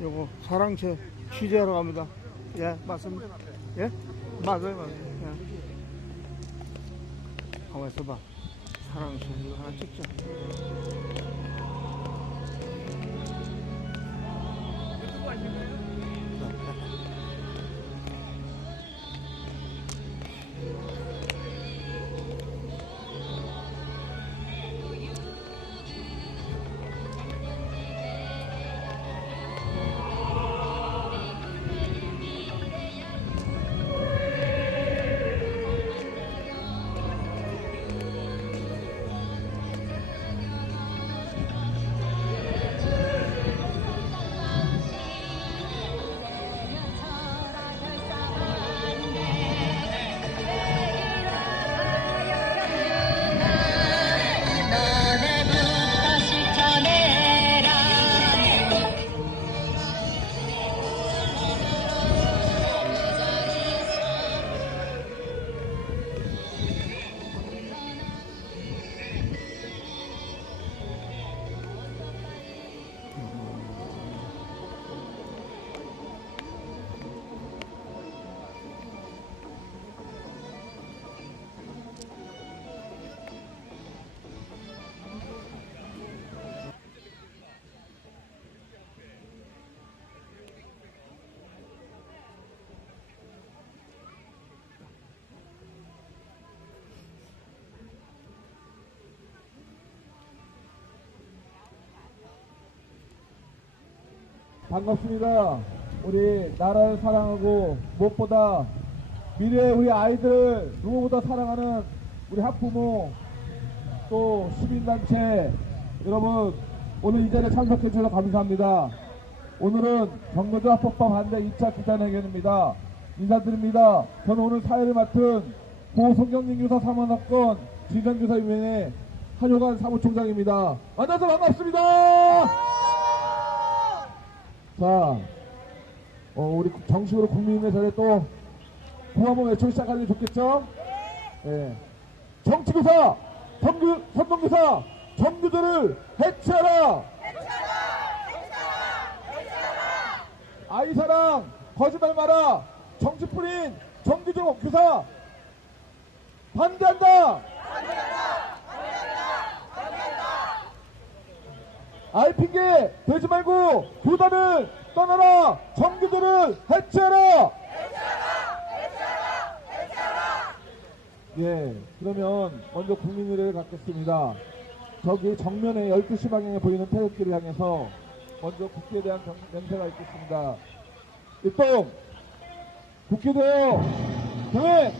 요거 사랑채 취재하러 갑니다. 예, 맞습니다. 예? 맞아요, 맞아요. 예. 가만 있어봐. 사랑채 이거 하나 찍자. 반갑습니다. 우리 나라를 사랑하고 무엇보다 미래의 우리 아이들을 누구보다 사랑하는 우리 학부모 또 시민단체 여러분 오늘 이 자리에 참석해 주셔서 감사합니다. 오늘은 경로자 합법화 반대 2차 기자회견입니다. 인사드립니다. 저는 오늘 사회를 맡은 고성경님 교사 사면사건 진상조사위원회 한효관 사무총장입니다. 만나서 반갑습니다. 자, 우리 정식으로 국민의 자리에 또 구호한번 외치고 시작하는 게 좋겠죠? 네. 정치교사, 선동교사, 정규들을 해체하라! 아이사랑, 거짓말 마라! 정치뿐인 정규직 교사 반대한다! 아이 핑계 대지 말고 교단을 떠나라! 정규들을 해체하라! 예, 그러면 먼저 국민의례를 갖겠습니다. 저기 정면에 12시 방향에 보이는 태극기를 향해서 먼저 국기에 대한 맹세가 있겠습니다. 입동! 국기대요! 경례!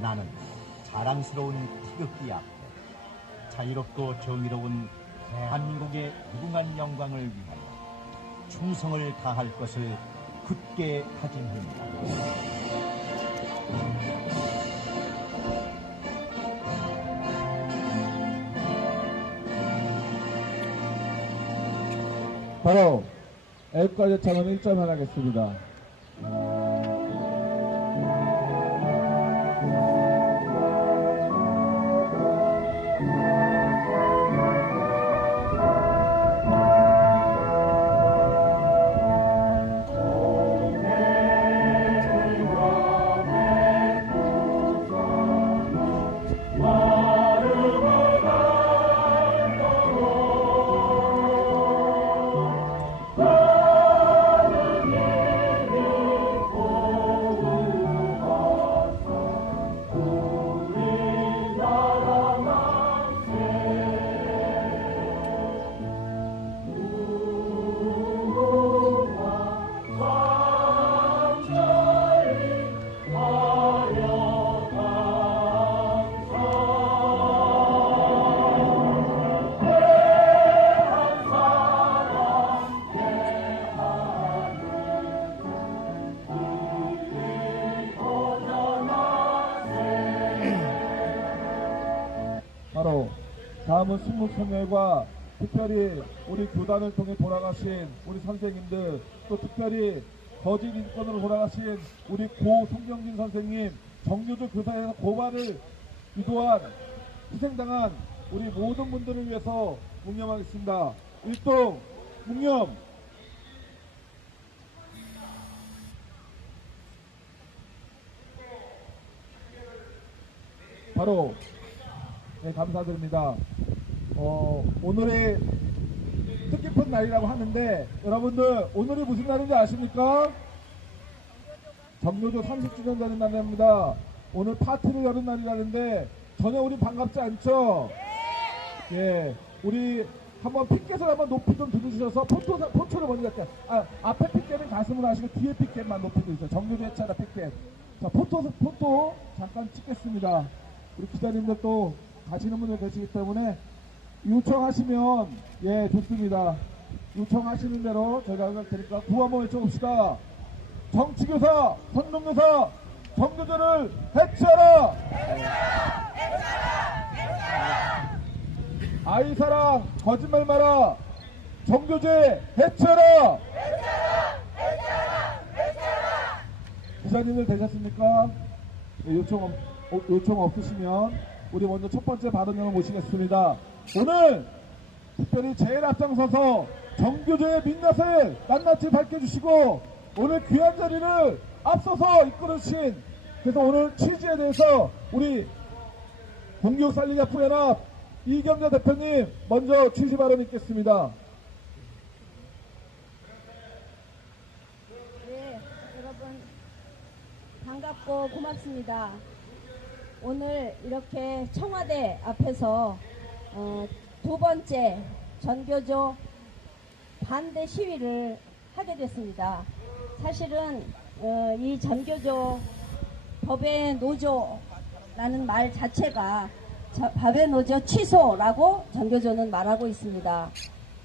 나는 자랑스러운 태극기 앞에 자유롭고 정의로운 대한민국의 무궁한 영광을 위하여 충성을 다할 것을 굳게 다짐합니다. 바로 애국가 제창은 1점 하겠습니다. 바로 다음은 순묵선열과 특별히 우리 교단을 통해 돌아가신 우리 선생님들, 또 특별히 거짓 인권으로 돌아가신 우리 고 송경진 선생님, 정교조 교사에서 고발을 유도한 희생당한 우리 모든 분들을 위해서 묵념하겠습니다. 일동 묵념. 바로 네, 감사드립니다. 오늘의 뜻깊은 날이라고 하는데 여러분들 오늘이 무슨 날인지 아십니까? 정교조 30주년 되는 날입니다. 오늘 파티를 여는 날이라는데 전혀 우리 반갑지 않죠? 예, 우리 한번 핏겟을 한번 높이 좀 들으셔서 포초를 먼저 할게요. 앞에 핏겟은 가슴으로 하시고 뒤에 핏겟만 높이 들으세요. 정교조 해차다 핏겟. 자, 포토 잠깐 찍겠습니다. 우리 기자님들 또 가시는 분들 계시기 때문에 요청하시면 예 좋습니다. 요청하시는 대로 저희가 연락 드릴까 구호 한번 외쳐봅시다. 정치교사, 선동교사, 정교조를 해체하라! 아이사랑, 거짓말 마라! 정교제 해체하라! 기자님들 되셨습니까? 네, 요청 없으시면 우리 먼저 첫 번째 발언을 모시겠습니다. 오늘 특별히 제일 앞장서서 정교조의 민낯을 낱낱이 밝혀주시고 오늘 귀한 자리를 앞서서 이끌어주신, 그래서 오늘 취지에 대해서 우리 공교육 살리자 프연합 이경자 대표님 먼저 취지 발언 있겠습니다. 네, 여러분 반갑고 고맙습니다. 오늘 이렇게 청와대 앞에서 두 번째 전교조 반대 시위를 하게 됐습니다. 사실은 이 전교조 법의 노조라는 말 자체가 법의 노조 취소라고 전교조는 말하고 있습니다.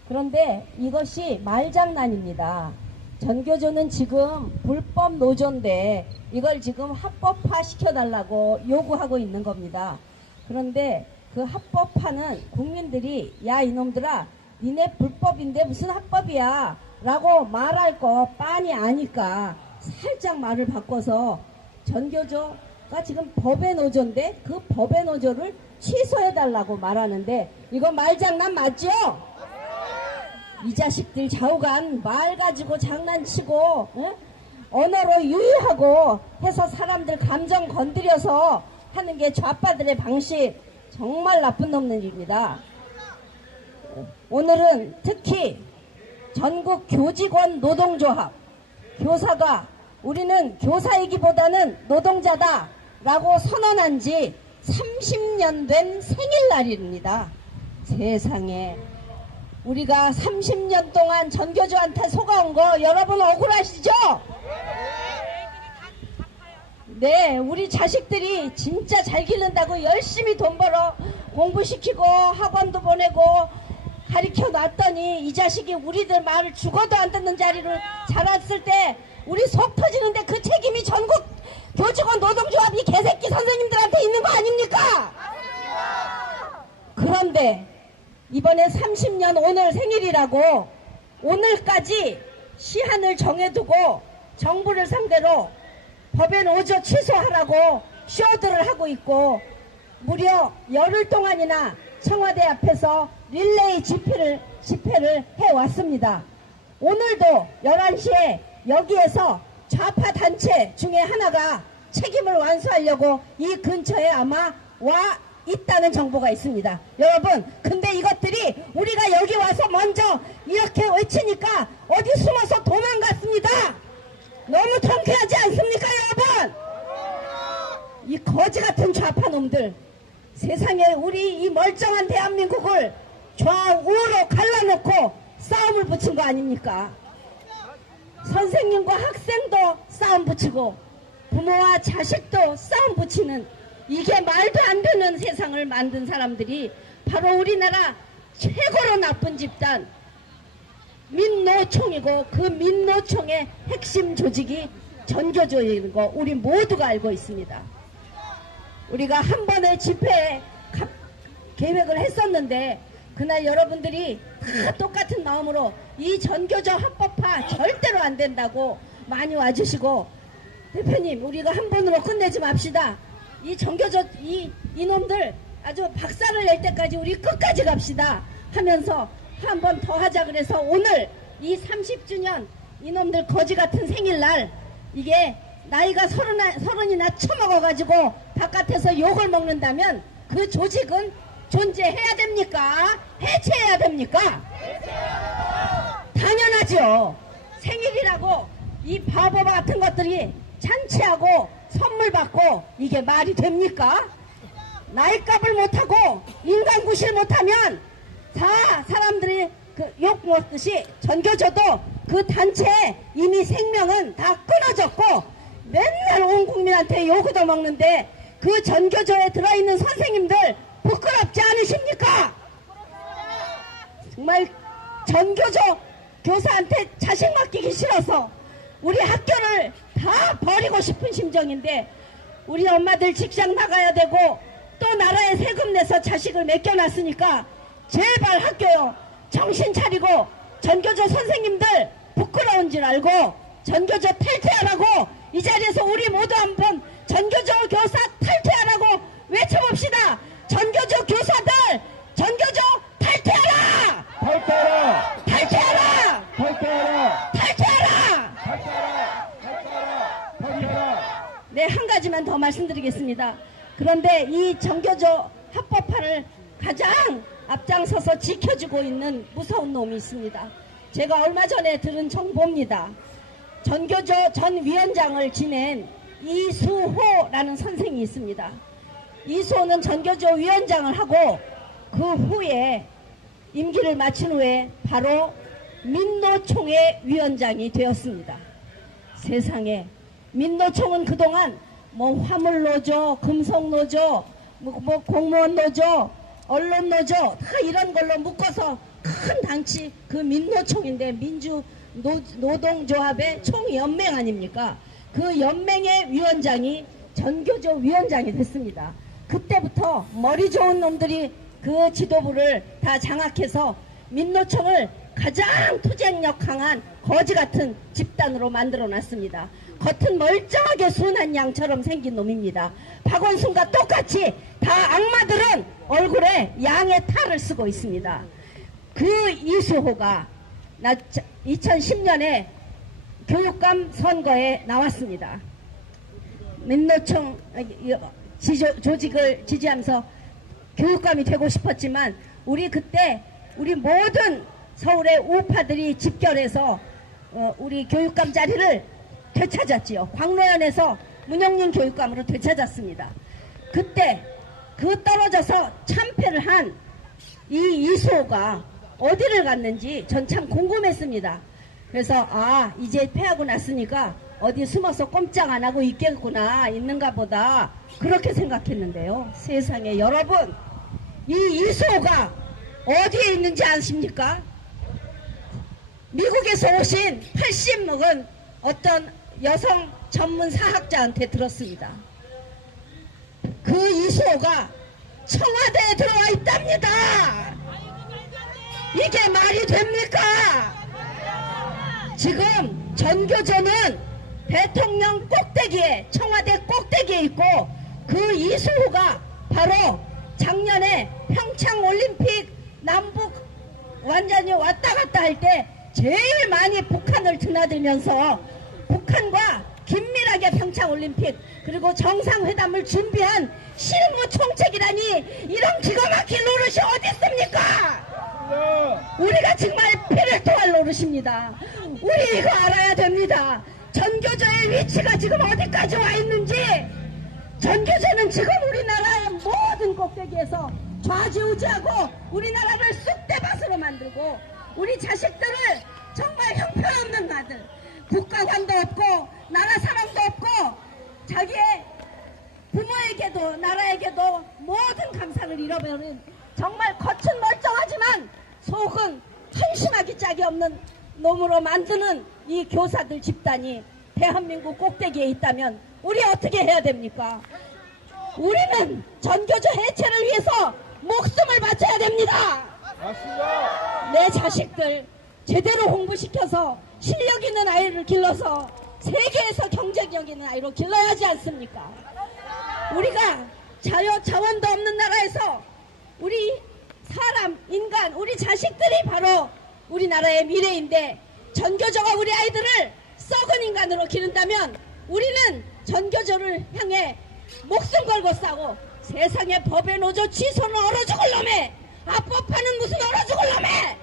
그런데 이것이 말장난입니다. 전교조는 지금 불법 노조인데 이걸 지금 합법화 시켜달라고 요구하고 있는 겁니다. 그런데 그 합법화는 국민들이 야 이놈들아 니네 불법인데 무슨 합법이야 라고 말할 거 빤히 아니까 살짝 말을 바꿔서 전교조가 지금 법의 노조인데 그 법의 노조를 취소해달라고 말하는데 이거 말장난 맞죠? 이 자식들 좌우간 말 가지고 장난치고 언어로 유의하고 해서 사람들 감정 건드려서 하는 게 좌파들의 방식, 정말 나쁜 놈들입니다. 오늘은 특히 전국 교직원 노동조합 교사가 우리는 교사이기보다는 노동자다 라고 선언한 지 30년 된 생일날입니다. 세상에 우리가 30년 동안 전교조한테 속아온 거 여러분 억울하시죠? 네, 우리 자식들이 진짜 잘 기른다고 열심히 돈 벌어 공부시키고 학원도 보내고 가르쳐 놨더니 이 자식이 우리들 말을 죽어도 안 듣는 자리를 자랐을 때 우리 속 터지는데 그 책임이 전국 교직원 노동조합 이 개새끼 선생님들한테 있는 거 아닙니까? 그런데 이번에 30년 오늘 생일이라고 오늘까지 시한을 정해두고 정부를 상대로 법의 노조 취소하라고 쇼들을 하고 있고 무려 열흘 동안이나 청와대 앞에서 릴레이 집회를 해왔습니다. 오늘도 11시에 여기에서 좌파 단체 중에 하나가 책임을 완수하려고 이 근처에 아마 와 있다는 정보가 있습니다. 여러분, 근데 이것들이 우리가 여기 와서 먼저 이렇게 외치니까 어디 숨어서 도망갔습니다. 너무 통쾌하지 않습니까, 여러분? 이 거지 같은 좌파 놈들, 세상에 우리 이 멀쩡한 대한민국을 좌우로 갈라놓고 싸움을 붙인 거 아닙니까? 선생님과 학생도 싸움 붙이고 부모와 자식도 싸움 붙이는 이게 말도 안 되는 세상을 만든 사람들이 바로 우리나라 최고로 나쁜 집단 민노총이고 그 민노총의 핵심 조직이 전교조인 거 우리 모두가 알고 있습니다. 우리가 한 번의 집회에 계획을 했었는데 그날 여러분들이 다 똑같은 마음으로 이 전교조 합법화 절대로 안 된다고 많이 와주시고, 대표님 우리가 한 번으로 끝내지 맙시다. 이 전교조 이놈들 아주 박살을 낼 때까지 우리 끝까지 갑시다 하면서 한 번 더 하자. 그래서 오늘 이 30주년 이놈들 거지 같은 생일날, 이게 나이가 서른이나 처먹어가지고 바깥에서 욕을 먹는다면 그 조직은 존재해야 됩니까? 해체해야 됩니까? 당연하죠. 생일이라고 이 바보 같은 것들이 잔치하고 선물 받고 이게 말이 됩니까? 나이값을 못하고 인간구실 못하면 사람들이 욕 먹듯이 전교조도 그 단체에 이미 생명은 다 끊어졌고 맨날 온 국민한테 욕을 더 먹는데, 그 전교조에 들어있는 선생님들 부끄럽지 않으십니까? 정말 전교조 교사한테 자식 맡기기 싫어서 우리 학교를 다 버리고 싶은 심정인데, 우리 엄마들 직장 나가야 되고 또 나라에 세금 내서 자식을 맡겨놨으니까 제발 학교요 정신 차리고 전교조 선생님들 부끄러운 줄 알고 전교조 탈퇴하라고, 이 자리에서 우리 모두 한번 전교조 교사 탈퇴하라고 외쳐봅시다. 전교조 교사들 전교조 탈퇴하라! 탈퇴하라! 탈퇴하라! 탈퇴하라! 탈퇴하라! 탈퇴하라! 탈퇴하라! 탈퇴하라! 네, 한 가지만 더 말씀드리겠습니다. 그런데 이 전교조 합법화를 가장 앞장서서 지켜주고 있는 무서운 놈이 있습니다. 제가 얼마 전에 들은 정보입니다. 전교조 전 위원장을 지낸 이수호라는 선생이 있습니다. 이수호는 전교조 위원장을 하고 그 후에 임기를 마친 후에 바로 민노총의 위원장이 되었습니다. 세상에, 민노총은 그동안 뭐 화물노조, 금속노조, 뭐 공무원노조, 언론노조 다 이런 걸로 묶어서 큰 단체 그 민노총인데, 민주노동조합의 총연맹 아닙니까? 그 연맹의 위원장이 전교조 위원장이 됐습니다. 그때부터 머리 좋은 놈들이 그 지도부를 다 장악해서 민노총을 가장 투쟁력 강한 거지 같은 집단으로 만들어 놨습니다. 겉은 멀쩡하게 순한 양처럼 생긴 놈입니다. 박원순과 똑같이 다 악마들은 얼굴에 양의 탈을 쓰고 있습니다. 그 이수호가 2010년에 교육감 선거에 나왔습니다. 민노총 조직을 지지하면서 교육감이 되고 싶었지만, 우리 그때 우리 모든 서울의 우파들이 집결해서 우리 교육감 자리를 되찾았지요. 광로연에서 문영린 교육감으로 되찾았습니다. 그때 그 떨어져서 참패를 한 이 이수호가 어디를 갔는지 전 참 궁금했습니다. 그래서 이제 패하고 났으니까 어디 숨어서 꼼짝 안 하고 있는가 보다 그렇게 생각했는데요. 세상에, 여러분, 이 이수호가 어디에 있는지 아십니까? 미국에서 오신 80 먹은 어떤 여성 전문 사학자한테 들었습니다. 그 이수호가 청와대에 들어와 있답니다. 이게 말이 됩니까? 지금 전교조는 대통령 꼭대기에, 청와대 꼭대기에 있고, 그 이수호가 바로 작년에 평창올림픽 남북 완전히 왔다 갔다 할 때 제일 많이 북한을 드나들면서 북한과 긴밀하게 평창올림픽 그리고 정상회담을 준비한 실무총책이라니, 이런 기가 막힌 노릇이 어디 있습니까? 우리가 정말 피를 토할 노릇입니다. 우리 이거 알아야 됩니다. 전교조의 위치가 지금 어디까지 와 있는지. 전교조는 지금 우리나라의 모든 꼭대기에서 좌지우지하고 우리나라를 쑥대밭으로 만들고, 우리 자식들을 정말 형편없는 아들, 국가관도 없고 나라 사랑도 없고 자기의 부모에게도 나라에게도 모든 감상을 잃어버린, 정말 겉은 멀쩡하지만 속은 한심하기 짝이 없는 놈으로 만드는 이 교사들 집단이 대한민국 꼭대기에 있다면 우리 어떻게 해야 됩니까? 우리는 전교조 해체를 위해서 목숨을 바쳐야 됩니다. 맞습니다. 내 자식들 제대로 공부시켜서 실력 있는 아이를 길러서 세계에서 경쟁력 있는 아이로 길러야 하지 않습니까? 우리가 자원도 없는 나라에서 우리 사람, 인간, 우리 자식들이 바로 우리나라의 미래인데 전교조가 우리 아이들을 썩은 인간으로 기른다면 우리는 전교조를 향해 목숨 걸고 싸고 세상에 법의 노조 취소는 얼어 죽을 놈에 합법화는 무슨 얼어 죽을 놈에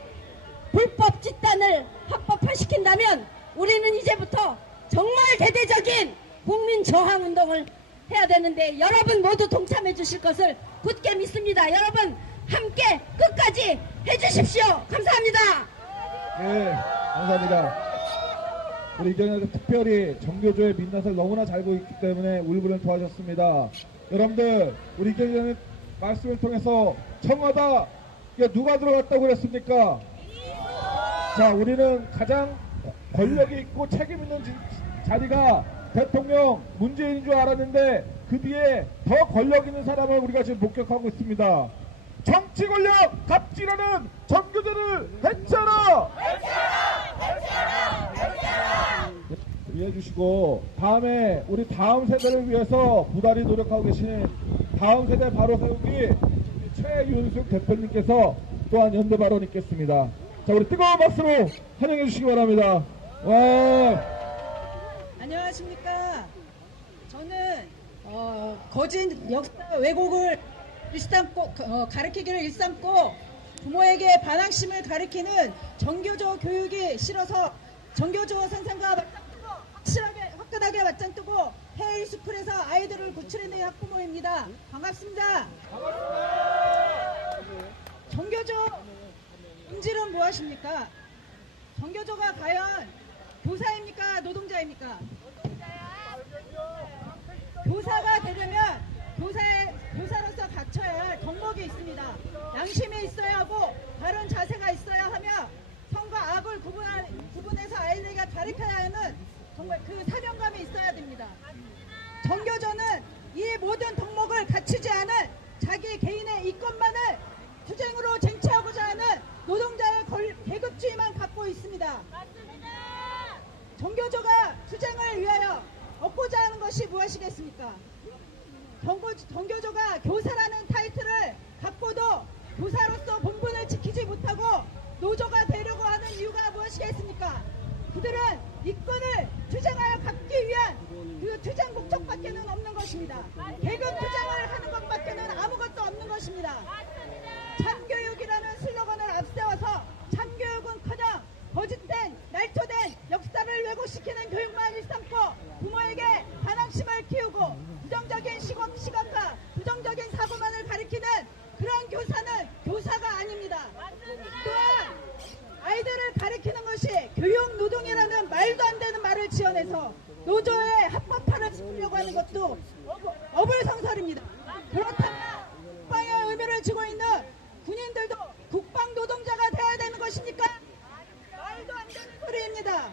불법 집단을 합법화시킨다면 우리는 이제부터 정말 대대적인 국민 저항 운동을 해야 되는데 여러분 모두 동참해 주실 것을 굳게 믿습니다. 여러분 함께 끝까지 해주십시오. 감사합니다. 네, 감사합니다. 우리 이경현 특별히 정교조의 민낯을 너무나 잘 보기 때문에 울분을 토하셨습니다. 여러분들, 우리 이경현 말씀을 통해서 청와다 이게 누가 들어갔다고 그랬습니까? 자, 우리는 가장 권력이 있고 책임 있는 자리가 대통령 문재인인 줄 알았는데 그 뒤에 더 권력 있는 사람을 우리가 지금 목격하고 있습니다. 정치 권력 갑질하는 정교조를 해체하라! 이해해 주시고 다음에 우리 다음 세대를 위해서 부단히 노력하고 계시는 다음 세대 바로 세우기 최윤숙 대표님께서 또한 연대 발언 있겠습니다. 자, 우리 뜨거운 박수로 환영해 주시기 바랍니다. 와. 안녕하십니까. 저는 거짓 역사 왜곡을 가르치기를 일삼고 부모에게 반항심을 가르치는 정교조 교육이 싫어서 정교조 선생과 맞짱뜨고 확실하게 화끈하게 맞짱뜨고 해일스쿨에서 아이들을 구출해낸 학부모입니다. 반갑습니다. 정교조 본질은 무엇입니까? 정교조가 과연 교사입니까? 노동자입니까? 교사가 되려면 교사로서 갖춰야 할 덕목이 있습니다. 양심이 있어야 하고 바른 자세가 있어야 하며 선과 악을 구분해서 아이들에게 가르쳐야 하는 정말 그 사명감이 있어야 됩니다. 정교조는 이 모든 덕목을 갖추지 않은 자기 개인의 이권만을 투쟁으로 쟁취하고자 하는 노동자의 계급주의만 갖고 있습니다. 정교조가 투쟁을 위하여 얻고자 하는 것이 무엇이겠습니까? 정교조가 교사라는 타이틀을 갖고도 교사로서 본분을 지키지 못하고 노조가 되려고 하는 이유가 무엇이겠습니까? 그들은 이권을 투쟁하여 갖기 위한 그 투쟁 목적밖에는 없는 것입니다. 계급 투쟁을 하는 것밖에는 아무것도 없는 것입니다. 참교육이라는 슬로건을 앞세워서 참교육은커녕 거짓된 날토된 역사를 왜곡시키는 교육만 일삼고 부모에게 반항심을 키우고 부정적인 시각과 부정적인 사고만을 가리키는 그런 교사는 교사가 아닙니다. 또한 아이들을 가리키는 것이 교육노동이라는 말도 안 되는 말을 지어내서 노조의 합법화를 시키려고 하는 것도 어불성설입니다. 그렇다면 국방의 의미를 지고 있는 군인들도 국방노동자가 되어야 되는 것입니까? 말도 안 되는 소리입니다.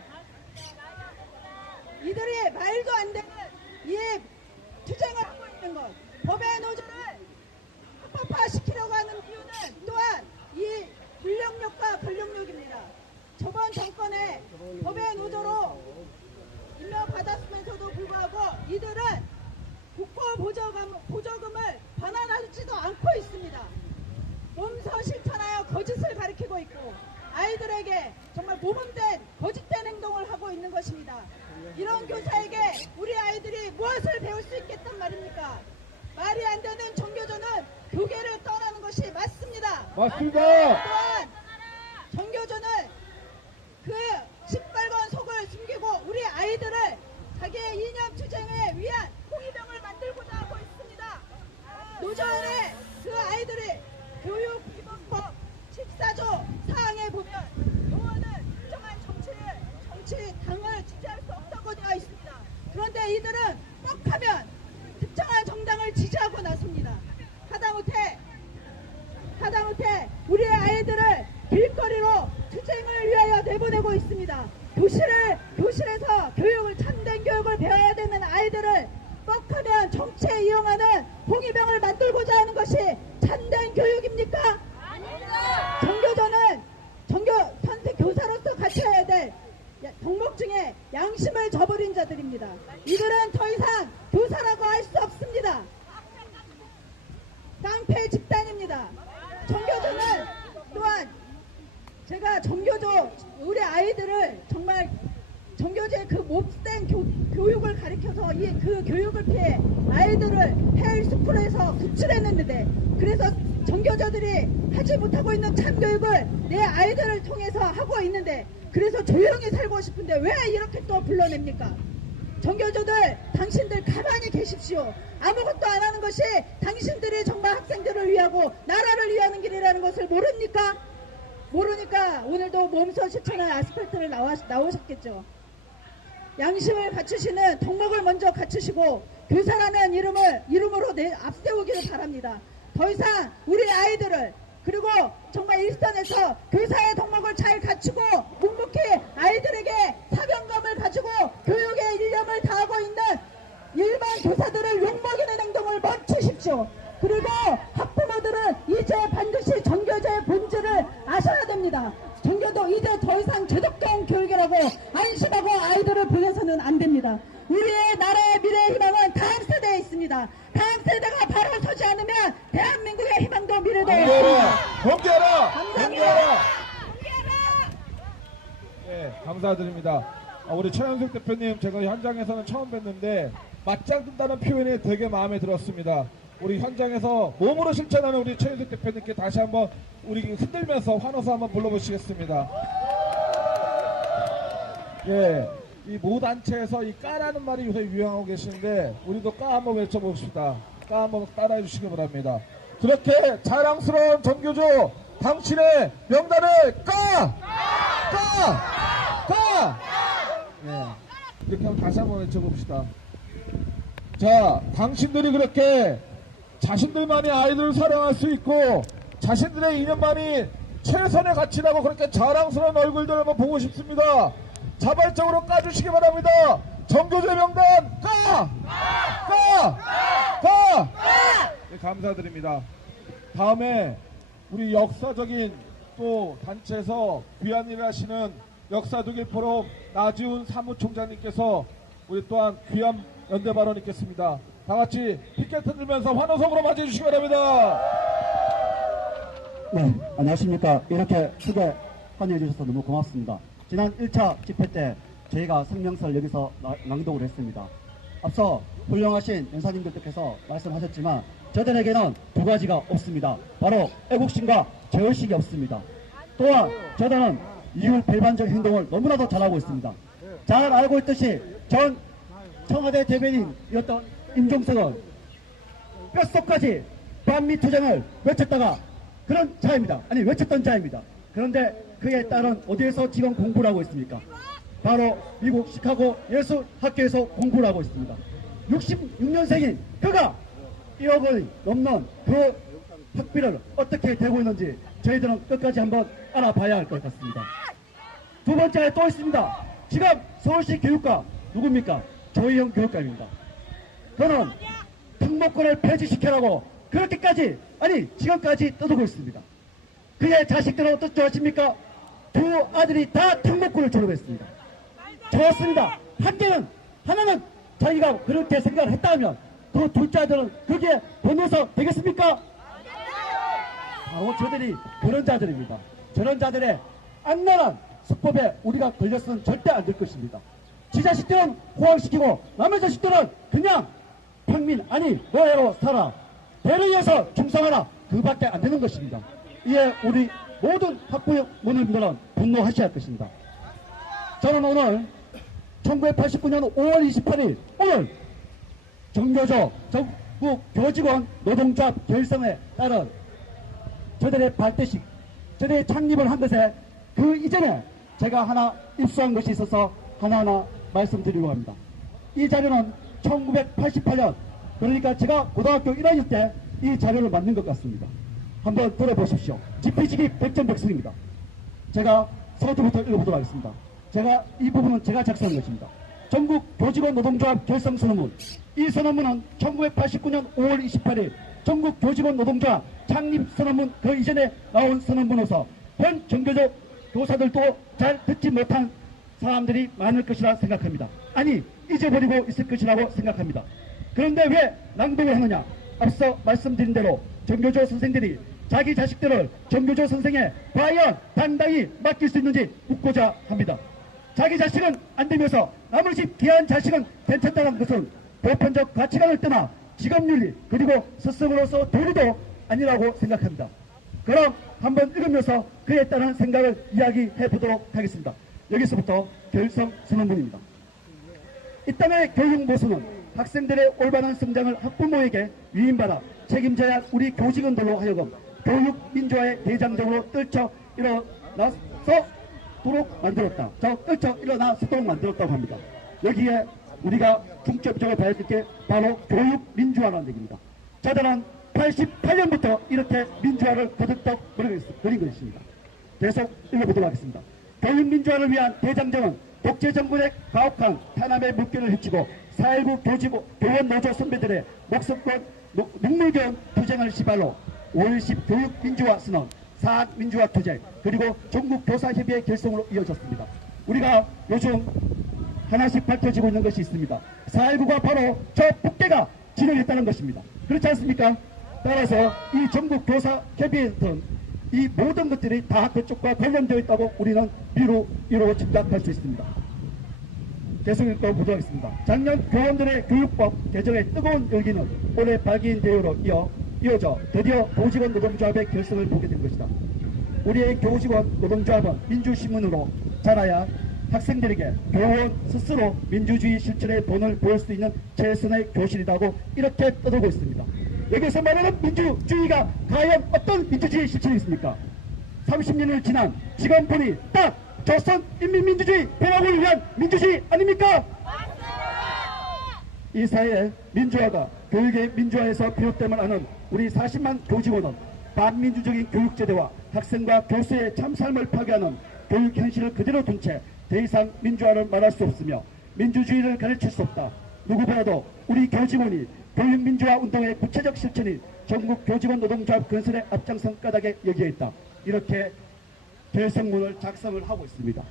이들이 말도 안 되는 이 투쟁을 하고 있는 것, 법의 노조를 합법화시키려고 하는 이유는 또한 이 불력력과 권력력입니다. 저번 정권에 법의 노조로 임명받았으면서도 불구하고 이들은 국고 보조금을 반환하지도 않고 있습니다. 몸소 실천하여 거짓을 가리키고 있고 아이들에게 정말 모범된 거짓된 행동을 하고 있는 것입니다. 이런 교사에게 우리 아이들이 무엇을 배울 수 있겠단 말입니까? 말이 안 되는 정교조는 교계를 떠나는 것이 맞습니다. 맞습니다. 또한 정교조는 그 시뻘건 속을 숨기고 우리 아이들을 자기의 이념 투쟁에 위한 홍위병을 만들고자 하고 있습니다. 노조 안에 그 아이들이 교육기본법 14조 사항에 보면 노원은 특정한 정치당을 지지할 수 없다고 되어 있습니다. 그런데 이들은 뻑하면 특정한 정당을 지지하고 나섭니다. 하다못해 우리 아이들을 길거리로 투쟁을 위하여 내보내고 있습니다. 교실에서 참된 교육을 배워야 되는 아이들을 뻑하면 정치에 이용하는 홍위병을 만들고자 하는 것이 참된 교육입니까? 아닙니다. 양심을 저버린 자들입니다. 이들은 더 이상 교사라고 할 수 없습니다. 깡패 집단입니다. 정교조는 또한 제가 정교조 우리 아이들을 정말 정교조의 그 못된 교육을 가리켜서 그 교육을 피해 아이들을 해일스쿨에서 구출해냈는데, 그래서 정교조들이 하지 못하고 있는 참교육을 내 아이들을 통해서 하고 있는데, 그래서 조용히 살고 싶은데 왜 이렇게 또 불러냅니까? 정교조들, 당신들 가만히 계십시오. 아무것도 안 하는 것이 당신들이 정말 학생들을 위하고 나라를 위하는 길이라는 것을 모릅니까? 모르니까 오늘도 몸소 실천할 아스팔트를 나오셨겠죠. 양심을 갖추시는 덕목을 먼저 갖추시고 교사라는 이름으로 앞세우기를 바랍니다. 더 이상 우리 아이들을, 그리고 정말 일선에서 교사의 덕목을 잘 갖추고 묵묵히 아이들에게 사명감을 가지고 교육에 일념을 다하고 있는 일반 교사들을 욕먹이는 행동을 멈추십시오. 그리고 학부모들은 이제 반드시 정교조의 본질을 아셔야 됩니다. 정교조 이제 더 이상 제독종 교육이라고 안심하고 아이들을 보내서는 안 됩니다. 우리의 나라의 미래의 희망은 다음 세대에 있습니다. 다음 세대가 바로 서지 않으면 대한민국의 희망도 미래도 경계하라! 감사합니다. 네, 감사드립니다. 우리 최현석 대표님, 제가 현장에서는 처음 뵀는데 맞짱뜬다는 표현이 되게 마음에 들었습니다. 우리 현장에서 몸으로 실천하는 우리 최현석 대표님께 다시 한번 우리 흔들면서 환호서 한번 불러보시겠습니다. 예, 이 모 단체에서 이 까라는 말이 요새 유행하고 계시는데 우리도 까 한번 외쳐봅시다. 까 한번 따라해 주시기 바랍니다. 그렇게 자랑스러운 정교조, 당신의 명단을 까! 까! 까! 예, 이렇게 한번 다시 한번 외쳐봅시다. 자, 당신들이 그렇게 자신들만이 아이들을 사랑할 수 있고 자신들의 이념만이 최선의 가치라고 그렇게 자랑스러운 얼굴들 한번 보고 싶습니다. 자발적으로 까주시기 바랍니다. 정교조의 명단 까! 까! 까! 네, 감사드립니다. 다음에 우리 역사적인 또 단체에서 귀한 일을 하시는 역사독일 포럼 나지훈 사무총장님께서 우리 또한 귀한 연대 발언 있겠습니다. 다 같이 피켓 흔들면서 환호성으로 맞이해 주시기 바랍니다. 네, 안녕하십니까. 이렇게 크게 환영해 주셔서 너무 고맙습니다. 지난 1차 집회 때 저희가 성명서를 여기서 낭독을 했습니다. 앞서 훌륭하신 연사님들께서 말씀하셨지만 저들에게는 두 가지가 없습니다. 바로 애국심과 제의식이 없습니다. 또한 저들은 이율 배반적 행동을 너무나도 잘하고 있습니다. 잘 알고 있듯이 전 청와대 대변인이었던 임종석은 뼛속까지 반미 투쟁을 외쳤다가 그런 자입니다. 아니 외쳤던 자입니다. 그런데 그에 따른 어디에서 지금 공부를 하고 있습니까? 바로 미국 시카고 예술학교에서 공부를 하고 있습니다. 66년생인 그가 1억 원이 넘는 그 학비를 어떻게 대고 있는지 저희들은 끝까지 한번 알아봐야 할 것 같습니다. 두 번째에 또 있습니다. 지금 서울시 교육감 누굽니까? 조희영 교육감입니다. 그는 특목고를 폐지시켜라고 그렇게까지 아니 지금까지 떠들고 있습니다. 그의 자식들은 어떻게 하십니까? 두 아들이 다 특목고를 졸업했습니다. 좋습니다. 하나는 자기가 그렇게 생각을 했다면 그 둘째 아들은 거기에 번호서 되겠습니까? 바로 저들이 그런 자들입니다. 저런 자들의 악랄한 수법에 우리가 걸렸으면 절대 안 될 것입니다. 지 자식들은 호황시키고 남의 자식들은 그냥 평민 아니 노예로 살아 대를 위해서 충성하라 그밖에 안 되는 것입니다. 이에 우리 모든 학부모님들은 분노하셔야 할 것입니다. 저는 오늘 1989년 5월 28일 오늘 정교조 전국 교직원 노동조합 결성에 따른 저들의 발대식 저들의 창립을 한 것에 그 이전에 제가 하나 입수한 것이 있어서 하나하나 말씀드리려고 합니다. 이 자료는 1988년 그러니까 제가 고등학교 1학년 때 이 자료를 만든 것 같습니다. 한번 들어보십시오. 지피지기 백전백승입니다. 제가 서두부터 읽어보도록 하겠습니다. 이 부분은 제가 작성한 것입니다. 전국 교직원 노동조합 결성 선언문. 이 선언문은 1989년 5월 28일 전국 교직원 노동조합 창립 선언문 그 이전에 나온 선언문으로서 현 정교조 교사들도 잘 듣지 못한 사람들이 많을 것이라 생각합니다. 아니, 잊어버리고 있을 것이라고 생각합니다. 그런데 왜 낭독을 하느냐? 앞서 말씀드린 대로 정교조 선생들이 자기 자식들을 정교조 선생에 과연 당당히 맡길 수 있는지 묻고자 합니다. 자기 자식은 안 되면서 나머지 귀한 자식은 괜찮다는 것은 보편적 가치관을 떠나 직업윤리 그리고 스승으로서 도리도 아니라고 생각합니다. 그럼 한번 읽으면서 그에 따른 생각을 이야기해 보도록 하겠습니다. 여기서부터 결성 선언문입니다. 이 땅의 교육모순은 학생들의 올바른 성장을 학부모에게 위임받아 책임져야 할 우리 교직원들로 하여금 교육민주화의 대장정으로 떨쳐 일어나서도록 만들었다고 합니다. 여기에 우리가 중점적으로 봐야 될 게 바로 교육민주화라는 얘기입니다. 저들은 88년부터 이렇게 민주화를 거듭덕 그린 것입니다. 계속 읽어보도록 하겠습니다. 교육민주화를 위한 대장정은 독재정권의 가혹한 탄압의 물결을 헤치고 4.19 교원 노조 선배들의 목숨권 눈물겨운 투쟁을 시발로 5월 10 교육민주화 선언, 사학민주화 투쟁, 그리고 전국교사협의회 결성으로 이어졌습니다. 우리가 요즘 하나씩 밝혀지고 있는 것이 있습니다. 4.19가 바로 저 북대가 진행했다는 것입니다. 그렇지 않습니까? 따라서 이 전국교사협의회는 이 모든 것들이 다 그쪽과 관련되어 있다고 우리는 미루로 짐작할 수 있습니다. 계속 읽어보도록 하겠습니다. 작년 교원들의 교육법 개정의 뜨거운 열기는 올해 발기인 대회로 이어져 드디어 교직원 노동조합의 결성을 보게 된 것이다. 우리의 교직원 노동조합은 민주신문으로 자라야 학생들에게 교원 스스로 민주주의 실천의 본을 보일 수 있는 최선의 교실이라고 이렇게 떠들고 있습니다. 여기서 말하는 민주주의가 과연 어떤 민주주의 실천이 있습니까? 30년을 지난 지금 보니 딱 조선 인민민주주의 회복을 위한 민주주의 아닙니까? 이 사회의 민주화가 교육의 민주화에서 비롯됨을 아는 우리 40만 교직원은 반민주적인 교육제도와 학생과 교수의 참삶을 파괴하는 교육 현실을 그대로 둔 채 더 이상 민주화를 말할 수 없으며 민주주의를 가르칠 수 없다. 누구보다도 우리 교직원이 교육민주화 운동의 구체적 실천인 전국 교직원 노동조합 건설의 앞장선 까닭에 여기에 있다. 이렇게 결성문을 작성을 하고 있습니다.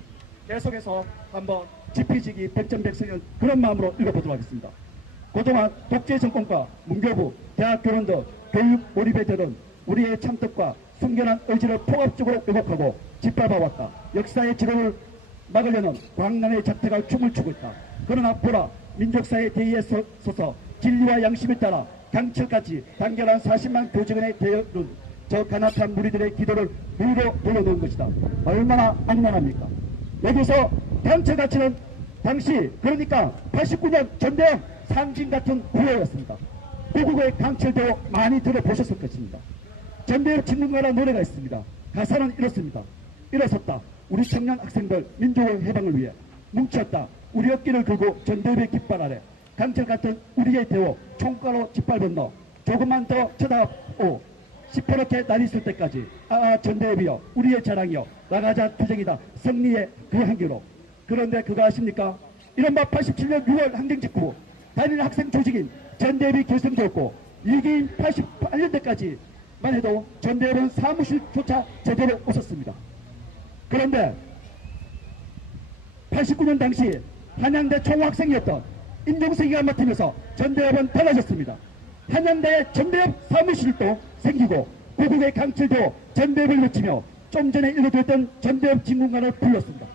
계속해서 한번 지피지기 백전백승을 그런 마음으로 읽어보도록 하겠습니다. 그동안 독재정권과 문교부, 대학교원 등 교육 몰입에 들은 우리의 참뜻과 순결한 의지를 폭압적으로 왜곡하고 짓밟아왔다. 역사의 지름을 막으려는 광란의 작태가 춤을 추고 있다. 그러나 보라, 민족사의 대의에 서서 진리와 양심에 따라 강철까지 단결한 40만 교직원의 대열은 저 간악한 무리들의 기도를 무로 돌려놓은 것이다. 얼마나 악랄합니까? 여기서 강철 가치는 당시 그러니까 89년 전대현 상징 같은 구호였습니다. 고국의 강철도 많이 들어보셨을 것입니다. 전대현 진군가라는 노래가 있습니다. 가사는 이렇습니다. 일어섰다. 우리 청년 학생들 민족의 해방을 위해 뭉쳤다. 우리 어깨를 걸고 전대협의 깃발 아래 강철 같은 우리의 대호 총가로 짓밟은 너 조금만 더 쳐다오. 시퍼렇게 날 있을 때까지 전대협이여 우리의 자랑이여 나가자 투쟁이다. 승리의 그 한계로. 그런데 그거 아십니까? 이른바 87년 6월 항쟁 직후 단일 학생 조직인 전대협이 결성되었고 2기인 88년대까지만 해도 전대협은 사무실조차 제대로 없었습니다. 그런데 89년 당시 한양대 총학생이었던 임종석이가 맡으면서 전대협은 달라졌습니다. 한양대 전대협 사무실도 생기고 고국의 강철도 전대협을 외치며 좀 전에 읽어드렸던 전대협 진군관을 불렀습니다.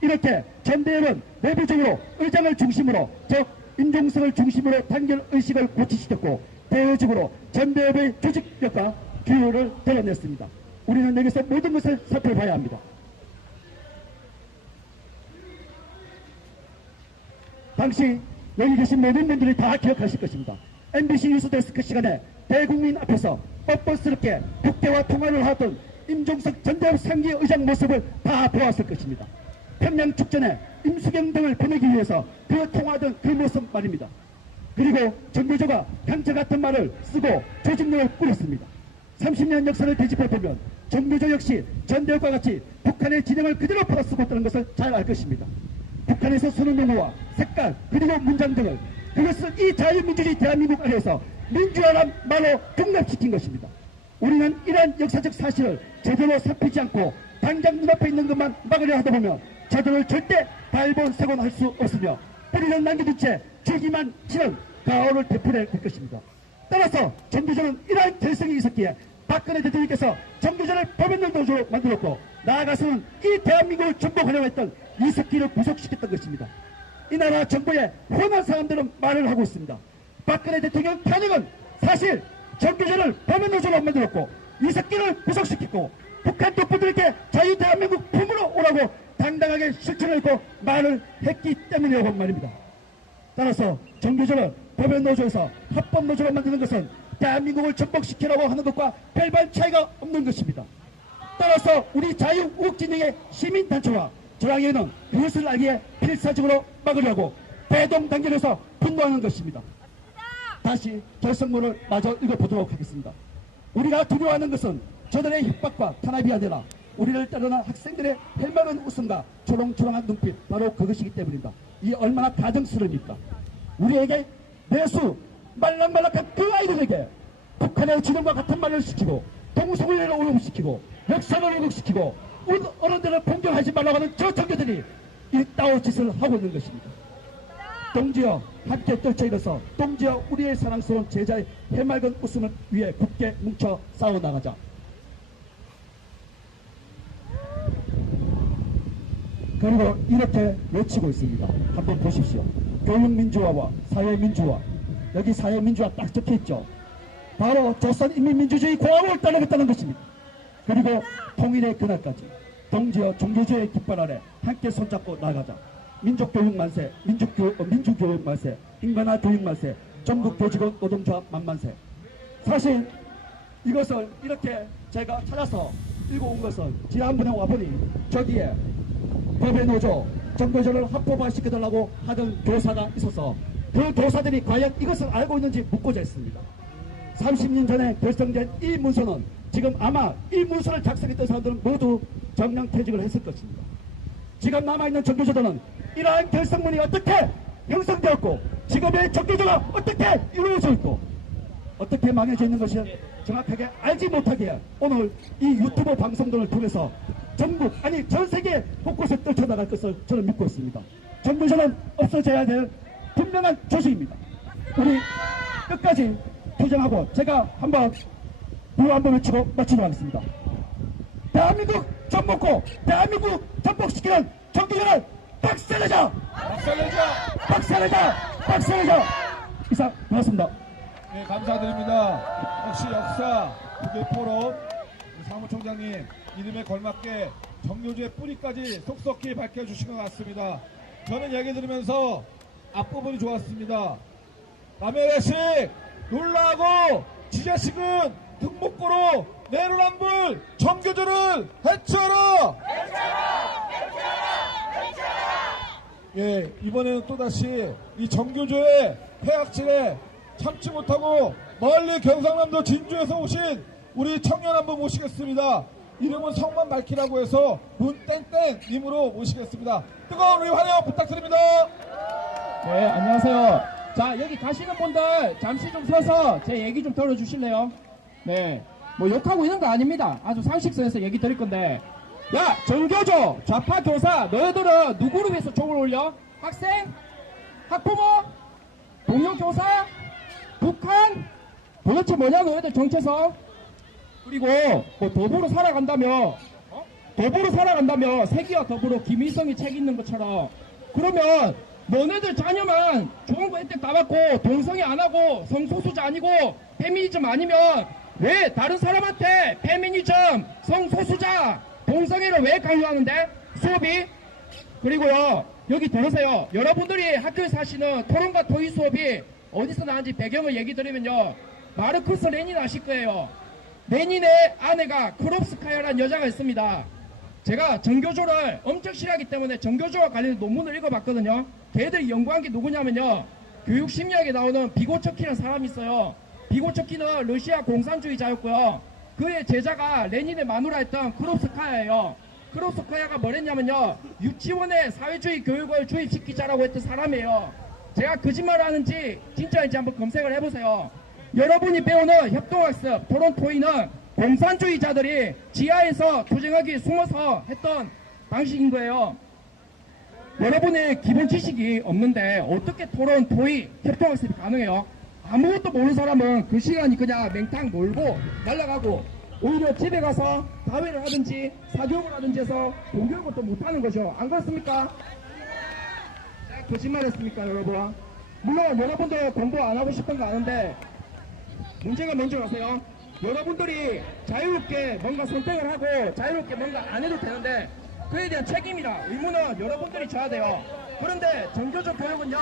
이렇게 전대협은 내부적으로 의장을 중심으로 즉 임종석을 중심으로 단결 의식을 고취시켰고 대외적으로 전대협의 조직력과 규율을 드러냈습니다. 우리는 여기서 모든 것을 살펴봐야 합니다. 당시 여기 계신 모든 분들이 다 기억하실 것입니다. MBC 뉴스데스크 시간에 대국민 앞에서 뻔뻔스럽게 국대와 통화를 하던 임종석 전대협 상기 의장 모습을 다 보았을 것입니다. 평양 축전에 임수경 등을 보내기 위해서 그 통화하던 그 모습 말입니다. 그리고 정교조가 강철 같은 말을 쓰고 조직력을 꾸렸습니다. 30년 역사를 되짚어보면 정교조 역시 전대협과 같이 북한의 진영을 그대로 받아쓰고 있다는 것을 잘 알 것입니다. 북한에서 쓰는 용어와 색깔 그리고 문장 등을 그것을 이 자유민주주의 대한민국 안에서 민주화란 말로 등락시킨 것입니다. 우리는 이러한 역사적 사실을 제대로 살피지 않고 당장 눈앞에 있는 것만 막으려 하다 보면 저들을 절대 발본색원할 수 없으며 뿌리는 남겨둔 채 줄기만 치는 가오를 되풀이할 것입니다. 따라서 정교조는 이러한 결성이 있었기에 박근혜 대통령께서 정교조를 범인론 노조로 만들었고 나아가서는 이 대한민국을 정복하려고 했던 이석기를 구속시켰던 것입니다. 이 나라 정부의 혼한 사람들은 말을 하고 있습니다. 박근혜 대통령 탄핵은 사실 정교조를 범인노조로 만들었고 이석기를 구속시켰고 북한 독보들에게 자유 대한민국 품으로 오라고 당당하게 실천했고 말을 했기 때문이라고 말입니다. 따라서 정교조를 법연노조에서 합법노조로 만드는 것은 대한민국을 정복시키라고 하는 것과 별반 차이가 없는 것입니다. 따라서 우리 자유우국진영의 시민단체와 저항위원회는 그것을 알기에 필사적으로 막으려고 대동단결해서 분노하는 것입니다. 다시 결성문을 마저 읽어보도록 하겠습니다. 우리가 두려워하는 것은 저들의 협박과 탄압이 아니라 우리를 따르는 학생들의 해맑은 웃음과 초롱초롱한 눈빛, 바로 그것이기 때문입니다. 이 얼마나 가정스러웁니까? 우리에게 내수 말랑말랑한 그 아이들에게 북한의 지능과 같은 말을 시키고 동성애를 오염시키고 역사를 오염시키고 어른들을 공경하지 말라고 하는 저 정교들이 이 따오 짓을 하고 있는 것입니다. 동지여 함께 떨쳐 일어서 동지여 우리의 사랑스러운 제자의 해맑은 웃음을 위해 굳게 뭉쳐 싸워나가자. 그리고 이렇게 외치고 있습니다. 한번 보십시오. 교육민주화와 사회민주화. 여기 사회민주화 딱 적혀있죠. 바로 조선인민민주주의 공화국을 따르겠다는 것입니다. 그리고 통일의 그날까지 동지여 종교주의 깃발 아래 함께 손잡고 나가자. 민족교육 만세, 민주교육 만세, 인간화 교육 만세, 전국교직원 노동조합 만만세. 사실 이것을 이렇게 제가 찾아서 읽어온 것은 지난번에 와보니 저기에 법외노조, 정교조를 합법화시켜달라고 하던 교사가 있어서 그 교사들이 과연 이것을 알고 있는지 묻고자 했습니다. 30년 전에 결성된 이 문서는 지금 아마 이 문서를 작성했던 사람들은 모두 정량퇴직을 했을 것입니다. 지금 남아있는 정교조들은 이러한 결성문이 어떻게 형성되었고 지금의 정교조가 어떻게 이루어져 있고 어떻게 망해져 있는 것이 정확하게 알지 못하기에 오늘 이 유튜브 방송들을 통해서 전국 아니 전세계 곳곳에 떨쳐나갈 것을 저는 믿고 있습니다. 정교조는 없어져야 될 분명한 조직입니다. 우리 끝까지 투쟁하고 제가 한번 구호 한번 외치고 마치도록 하겠습니다. 대한민국 정복고 대한민국 정복시키는 정교조를 박살내자! 박살내자! 박살내자! 박살내자! 이상 고맙습니다. 네, 감사드립니다. 역시 역사 국회 포럼 사무총장님 이름에 걸맞게 정교조의 뿌리까지 속속히 밝혀주신 것 같습니다. 저는 얘기 들으면서 앞부분이 좋았습니다. 남의 자식 놀라고 지자식은 등목고로 내로남불 정교조를 해쳐라! 예, 이번에는 또다시 이 정교조의 폐악질에 참지 못하고 멀리 경상남도 진주에서 오신 우리 청년 한분 모시겠습니다. 이름은 성만 밝히라고 해서 문땡땡님으로 모시겠습니다. 뜨거운 우리 환영 부탁드립니다. 네, 안녕하세요. 자, 여기 가시는 분들 잠시 좀 서서 제 얘기 좀 들어주실래요? 네, 뭐 욕하고 있는 거 아닙니다. 아주 상식선에서 얘기 드릴 건데, 야, 정교조, 좌파 교사, 너희들은 누구를 위해서 촉을 올려? 학생? 학부모? 동료 교사? 북한? 도대체 뭐냐 너희들 정체성? 그리고 뭐 더불어 살아간다며, 더불어 살아간다며 세기와 더불어 김일성이 책 읽는 것처럼, 그러면 너네들 자녀만 좋은 거 혜택 다 받고 동성애 안 하고 성소수자 아니고 페미니즘 아니면 왜 다른 사람한테 페미니즘, 성소수자, 동성애를 왜 강요하는데? 수업이? 그리고요, 여기 들으세요. 여러분들이 학교에서 하시는 토론과 토의 수업이 어디서 나왔는지 배경을 얘기 드리면요, 마르크스 레닌 아실 거예요. 레닌의 아내가 크롭스카야라는 여자가 있습니다. 제가 정교조를 엄청 싫어하기 때문에 정교조와 관련된 논문을 읽어봤거든요. 걔들이 연구한 게 누구냐면요, 교육심리학에 나오는 비고초키라는 사람이 있어요. 비고초키는 러시아 공산주의자였고요. 그의 제자가 레닌의 마누라였던 크롭스카야예요. 크롭스카야가 뭐랬냐면요, 유치원에 사회주의 교육을 주입시키자라고 했던 사람이에요. 제가 거짓말을 하는지 진짜인지 한번 검색을 해보세요. 여러분이 배우는 협동학습, 토론 토의는 공산주의자들이 지하에서 투쟁하기 위해 숨어서 했던 방식인 거예요. 여러분의 기본 지식이 없는데 어떻게 토론, 토의, 협동학습이 가능해요? 아무것도 모르는 사람은 그 시간이 그냥 맹탕 놀고 날아가고 오히려 집에 가서 다회를 하든지 사교육을 하든지 해서 공교육을 또 못하는 거죠. 안 그렇습니까? 거짓말 했습니까, 여러분? 물론 여러분들 공부 안 하고 싶은 거 아는데 문제가 뭔지 아세요? 여러분들이 자유롭게 뭔가 선택을 하고 자유롭게 뭔가 안 해도 되는데 그에 대한 책임이나 의무는 여러분들이 져야 돼요. 그런데 정교조 교육은요,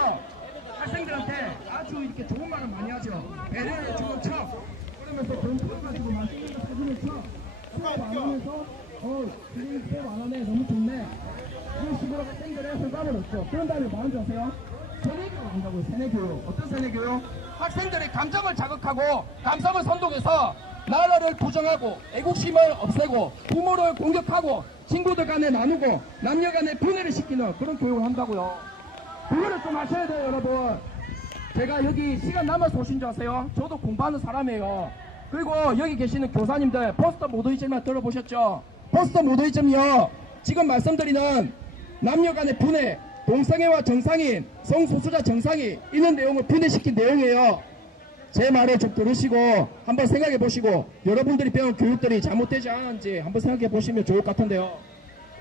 학생들한테 아주 이렇게 좋은 말을 많이 하죠. 배려를 주는 척, 그러면서 돈을 가지고 맛있는 거 사주는 척, 수업 안 하면서 선생님 수업 안 하네, 너무 좋네, 이런 식으로 학생들의 혈감을 얻죠. 그런 다음에 뭐 하는 줄 아세요? 세뇌교육 한다고요. 세뇌교육. 어떤 세뇌교육? 학생들의 감정을 자극하고 감성을 선동해서 나라를 부정하고 애국심을 없애고 부모를 공격하고 친구들 간에 나누고 남녀 간에 분해를 시키는 그런 교육을 한다고요. 그거를 좀 아셔야 돼요, 여러분. 제가 여기 시간 남아서 오신 줄 아세요? 저도 공부하는 사람이에요. 그리고 여기 계시는 교사님들 포스터 모더이즘만 들어보셨죠? 포스터 모더이즘이요, 지금 말씀드리는 남녀 간의 분해, 동성애와 정상인, 성소수자 정상이 이런 내용을 분해시킨 내용이에요. 제 말을 좀 들으시고 한번 생각해 보시고 여러분들이 배운 교육들이 잘못되지 않았는지 한번 생각해 보시면 좋을 것 같은데요.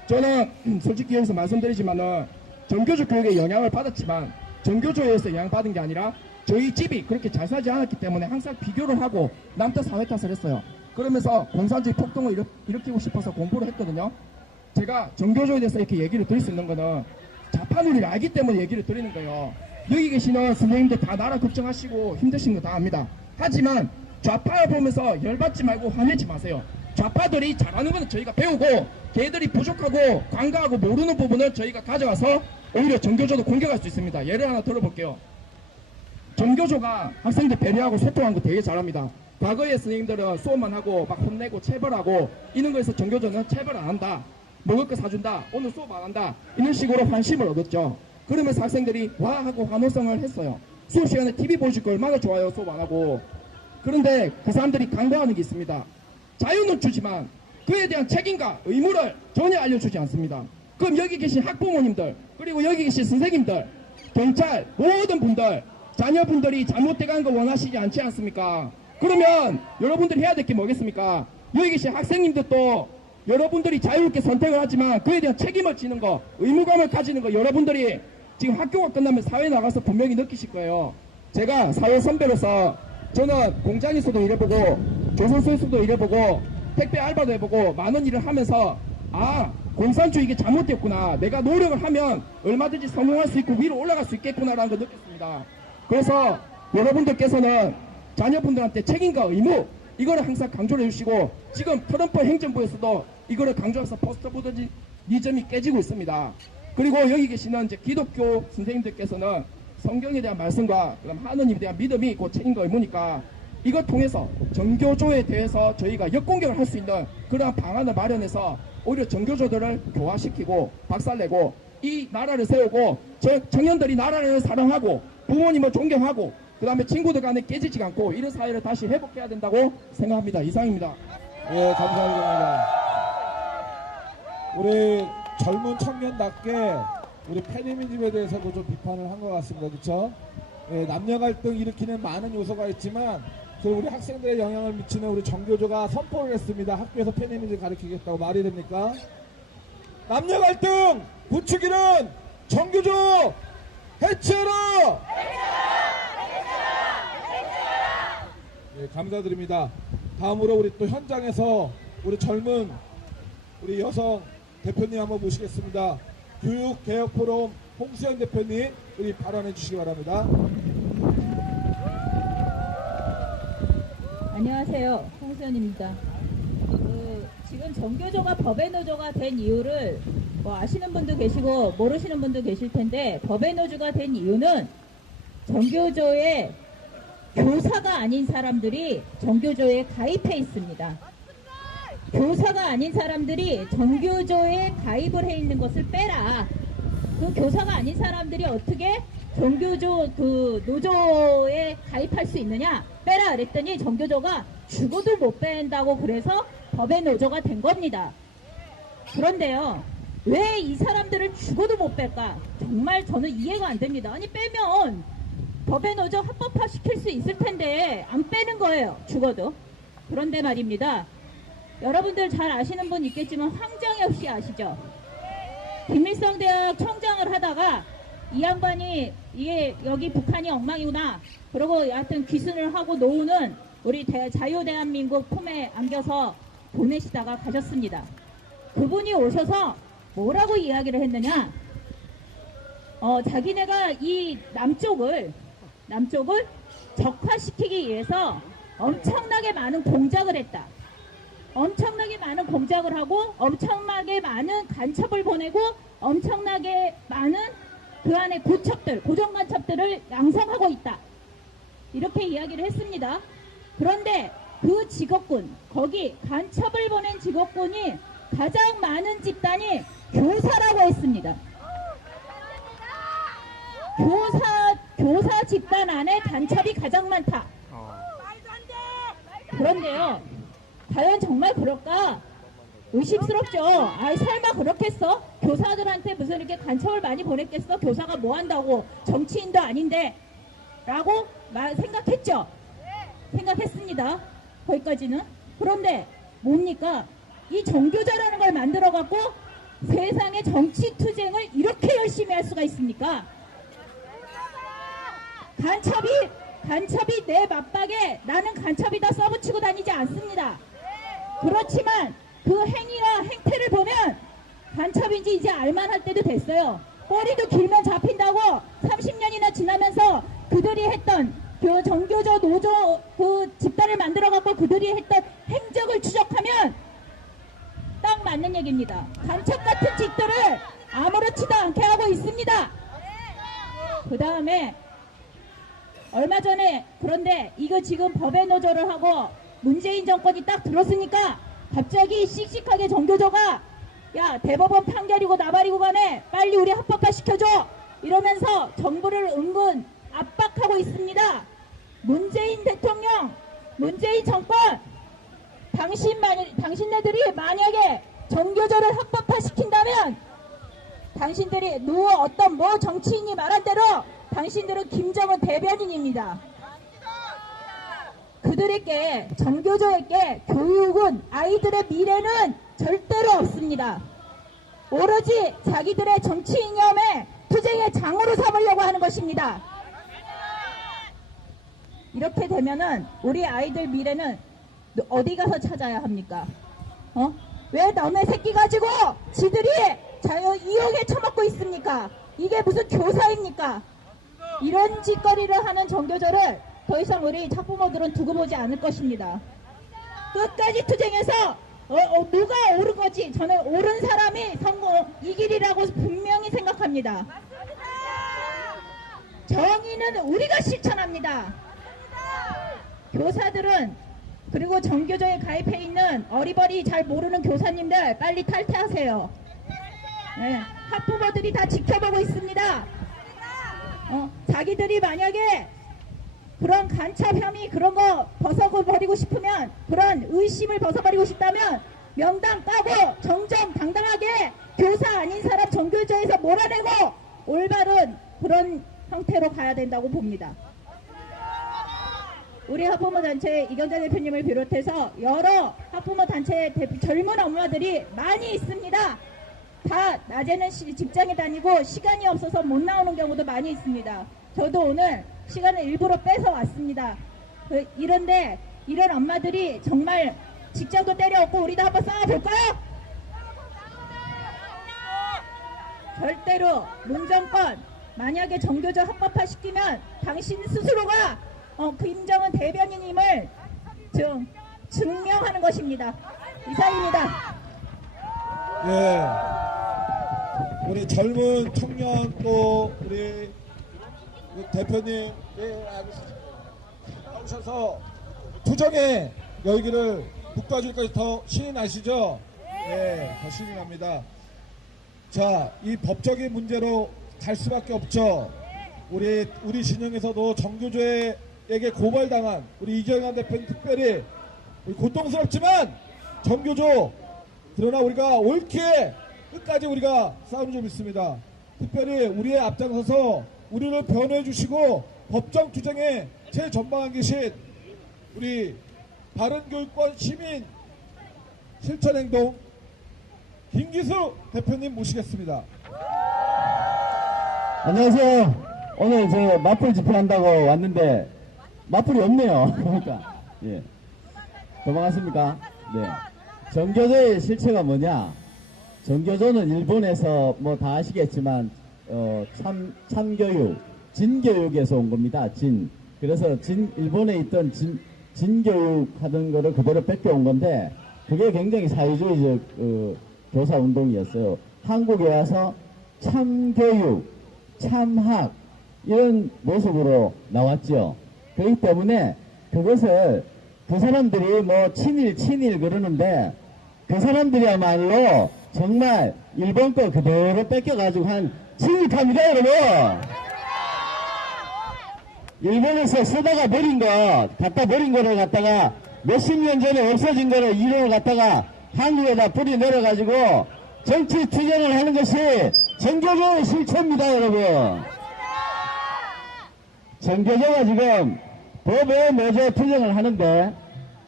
저는 솔직히 여기서 말씀드리지만은 정교조 교육에 영향을 받았지만 정교조에서 영향받은 게 아니라 저희 집이 그렇게 잘 살지 않았기 때문에 항상 비교를 하고 남 탓 사회 탓을 했어요. 그러면서 공산주의 폭동을 일으키고 싶어서 공부를 했거든요. 제가 정교조에 대해서 이렇게 얘기를 드릴 수 있는 거는 자파놀이를 알기 때문에 얘기를 드리는 거예요. 여기 계시는 선생님들 다 나라 걱정하시고 힘드신 거 다 압니다. 하지만 좌파 보면서 열받지 말고 화내지 마세요. 좌파들이 잘하는 거는 저희가 배우고 걔들이 부족하고 관가하고 모르는 부분을 저희가 가져가서 오히려 정교조도 공격할 수 있습니다. 예를 하나 들어볼게요. 정교조가 학생들 배려하고 소통하는 거 되게 잘합니다. 과거에 선생님들은 수업만 하고 막 혼내고 체벌하고 이런 거에서 정교조는 체벌 안 한다, 먹을 거 사준다, 오늘 수업 안 한다, 이런 식으로 환심을 얻었죠. 그러면서 학생들이 와 하고 환호성을 했어요. 수업 시간에 TV 보여줄 거 얼마나 좋아요, 수업 안 하고. 그런데 그 사람들이 강조하는 게 있습니다. 자유는 주지만 그에 대한 책임과 의무를 전혀 알려주지 않습니다. 그럼 여기 계신 학부모님들, 그리고 여기 계신 선생님들, 경찰, 모든 분들, 자녀분들이 잘못돼가는 거 원하시지 않지 않습니까? 그러면 여러분들이 해야 될 게 뭐겠습니까? 여기 계신 학생님들도 여러분들이 자유롭게 선택을 하지만 그에 대한 책임을 지는 거, 의무감을 가지는 거 여러분들이 지금 학교가 끝나면 사회에 나가서 분명히 느끼실 거예요. 제가 사회 선배로서 저는 공장에서도 일해보고 조선소에서도 일해보고 택배 알바도 해보고 많은 일을 하면서 공산주의 이게 잘못됐구나, 내가 노력을 하면 얼마든지 성공할 수 있고 위로 올라갈 수 있겠구나라는 걸 느꼈습니다. 그래서 여러분들께서는 자녀분들한테 책임과 의무, 이거를 항상 강조를 해주시고 지금 트럼프 행정부에서도 이거를 강조해서 포스트모더니즘이 깨지고 있습니다. 그리고 여기 계시는 이제 기독교 선생님들께서는 성경에 대한 말씀과 그다음 하느님에 대한 믿음이 곧 책임과 의무니까 이걸 통해서 정교조에 대해서 저희가 역공격을 할 수 있는 그러한 방안을 마련해서 오히려 정교조들을 교화시키고 박살내고 이 나라를 세우고 청년들이 나라를 사랑하고 부모님을 존경하고 그 다음에 친구들 간에 깨지지 않고 이런 사회를 다시 회복해야 된다고 생각합니다. 이상입니다. 예, 감사합니다. 우리 젊은 청년답게 우리 페미니즘에 대해서도 좀 비판을 한 것 같습니다. 그렇죠? 예, 남녀 갈등 일으키는 많은 요소가 있지만 우리 학생들의 영향을 미치는 우리 정교조가 선포를 했습니다. 학교에서 페미니즘을 가르치겠다고. 말이 됩니까? 남녀 갈등 부추기는 정교조 해체하라! 예, 감사드립니다. 다음으로 우리 또 현장에서 우리 젊은 우리 여성 대표님 한번 모시겠습니다. 교육개혁포럼 홍수연 대표님 우리 발언해 주시기 바랍니다. 안녕하세요. 홍수연입니다. 지금 정교조가 법의 노조가 된 이유를 뭐 아시는 분도 계시고 모르시는 분도 계실 텐데, 법의 노조가 된 이유는 정교조의 교사가 아닌 사람들이 정교조에 가입해 있습니다. 교사가 아닌 사람들이 정교조에 가입을 해 있는 것을 빼라. 그 교사가 아닌 사람들이 어떻게 정교조 그 노조에 가입할 수 있느냐 빼라 그랬더니 정교조가 죽어도 못 뺀다고 그래서 법의 노조가 된 겁니다. 그런데요, 왜 이 사람들을 죽어도 못 뺄까? 정말 저는 이해가 안 됩니다. 아니, 빼면 법의 노조 합법화 시킬 수 있을 텐데 안 빼는 거예요, 죽어도. 그런데 말입니다, 여러분들 잘 아시는 분 있겠지만 황정엽 씨 아시죠? 김일성 대학 청장을 하다가 이 양반이 이게 여기 북한이 엉망이구나 그러고 하여튼 귀순을 하고 노후는 우리 자유대한민국 품에 안겨서 보내시다가 가셨습니다. 그분이 오셔서 뭐라고 이야기를 했느냐, 자기네가 이 남쪽을 적화시키기 위해서 엄청나게 많은 공작을 했다. 엄청나게 많은 공작을 하고 엄청나게 많은 간첩을 보내고 엄청나게 많은 그 안에 고정간첩들을 양성하고 있다. 이렇게 이야기를 했습니다. 그런데 그 직업군, 거기 간첩을 보낸 직업군이 가장 많은 집단이 교사라고 했습니다. 교사 집단 안에 간첩이 가장 많다. 그런데요, 과연 정말 그럴까? 의심스럽죠. 아이, 설마 그렇겠어? 교사들한테 무슨 이렇게 간첩을 많이 보냈겠어? 교사가 뭐 한다고? 정치인도 아닌데. 라고 생각했죠. 생각했습니다. 거기까지는. 그런데 뭡니까? 이 정교조라는 걸 만들어갖고 세상의 정치 투쟁을 이렇게 열심히 할 수가 있습니까? 간첩이 내 맞박에 나는 간첩이다 써붙이고 다니지 않습니다. 그렇지만 그 행태를 보면 간첩인지 이제 알만할 때도 됐어요. 꼬리도 길면 잡힌다고 30년이나 지나면서 그들이 했던 그 정교조 노조 그 집단을 만들어갖고 그들이 했던 행적을 추적하면 딱 맞는 얘기입니다. 간첩 같은 짓들을 아무렇지도 않게 하고 있습니다. 그 다음에 얼마 전에, 그런데 이거 지금 법의 노조를 하고 문재인 정권이 딱 들었으니까 갑자기 씩씩하게 정교조가 야, 대법원 판결이고 나발이고 간에 빨리 우리 합법화 시켜줘 이러면서 정부를 은근 압박하고 있습니다. 문재인 대통령, 문재인 정권, 당신네들이 만약에 정교조를 합법화 시킨다면 당신들이 어떤 정치인이 말한 대로 당신들은 김정은 대변인입니다. 그들에게, 정교조에게 교육은, 아이들의 미래는 절대로 없습니다. 오로지 자기들의 정치 이념에 투쟁의 장으로 삼으려고 하는 것입니다. 이렇게 되면은 우리 아이들 미래는 어디 가서 찾아야 합니까? 왜 남의 새끼 가지고 지들이 이용에 처먹고 있습니까? 이게 무슨 교사입니까? 이런 짓거리를 하는 정교조를 더 이상 우리 학부모들은 두고 보지 않을 것입니다. 끝까지 투쟁해서 누가 옳은 거지? 저는 옳은 사람이 이 길이라고 분명히 생각합니다. 정의는 우리가 실천합니다. 교사들은, 그리고 정교조에 가입해 있는 어리버리 잘 모르는 교사님들 빨리 탈퇴하세요. 네, 학부모들이 다 지켜보고 있습니다. 자기들이 만약에 그런 간첩 혐의 그런 거 벗어버리고 싶으면, 그런 의심을 벗어버리고 싶다면 명당 까고 정정당당하게 교사 아닌 사람 정교조에서 몰아내고 올바른 그런 형태로 가야 된다고 봅니다. 우리 학부모 단체 이경자 대표님을 비롯해서 여러 학부모 단체 젊은 엄마들이 많이 있습니다. 다 낮에는 직장에 다니고 시간이 없어서 못 나오는 경우도 많이 있습니다. 저도 오늘 시간을 일부러 빼서 왔습니다. 이런데 이런 엄마들이 정말 직장도 때려엎고 우리도 한번 싸워볼까요? 절대로 문정권 만약에 정교조 합법화 시키면 당신 스스로가 김정은 대변인임을 증명하는 것입니다. 이상입니다. 예, 우리 젊은 청년 또 우리 대표님 나오셔서 투쟁의 열기를 북받을까지 더 신이 나시죠? 네, 더 신이 납니다. 자, 이 법적인 문제로 갈 수밖에 없죠. 우리 진영에서도 정교조에게 고발당한 우리 이경환 대표님 특별히 고통스럽지만 정교조, 그러나 우리가 옳게 끝까지 우리가 싸우는 점 있습니다. 특별히 우리의 앞장서서 우리를 변호해 주시고 법정 투쟁에 최전방에 계신 우리 바른교육권 시민 실천행동 김기수 대표님 모시겠습니다. 안녕하세요. 오늘 저 맞불 집회한다고 왔는데 맞불이 없네요. 그러니까 예. 도망갔습니까? 네. 정교조의 실체가 뭐냐? 정교조는 일본에서 뭐 다 아시겠지만 참교육, 진교육에서 온 겁니다. 그래서 일본에 있던 진교육 하던 거를 그대로 뺏겨온 건데 그게 굉장히 사회주의적 교사 운동이었어요. 한국에 와서 참교육, 참학 이런 모습으로 나왔죠. 그렇기 때문에 그것을 그 사람들이 뭐 친일 그러는데 그 사람들이야말로 정말 일본 거 그대로 뺏겨가지고 한 친일파입니다, 여러분. 일본에서 쓰다가 갖다 버린 거를 갖다가 몇십 년 전에 없어진 거를 이론을 갖다가 한국에다 뿌리 내려가지고 정치 투쟁을 하는 것이 정교조의 실체입니다, 여러분. 정교조가 지금 법에 노조 투쟁을 하는데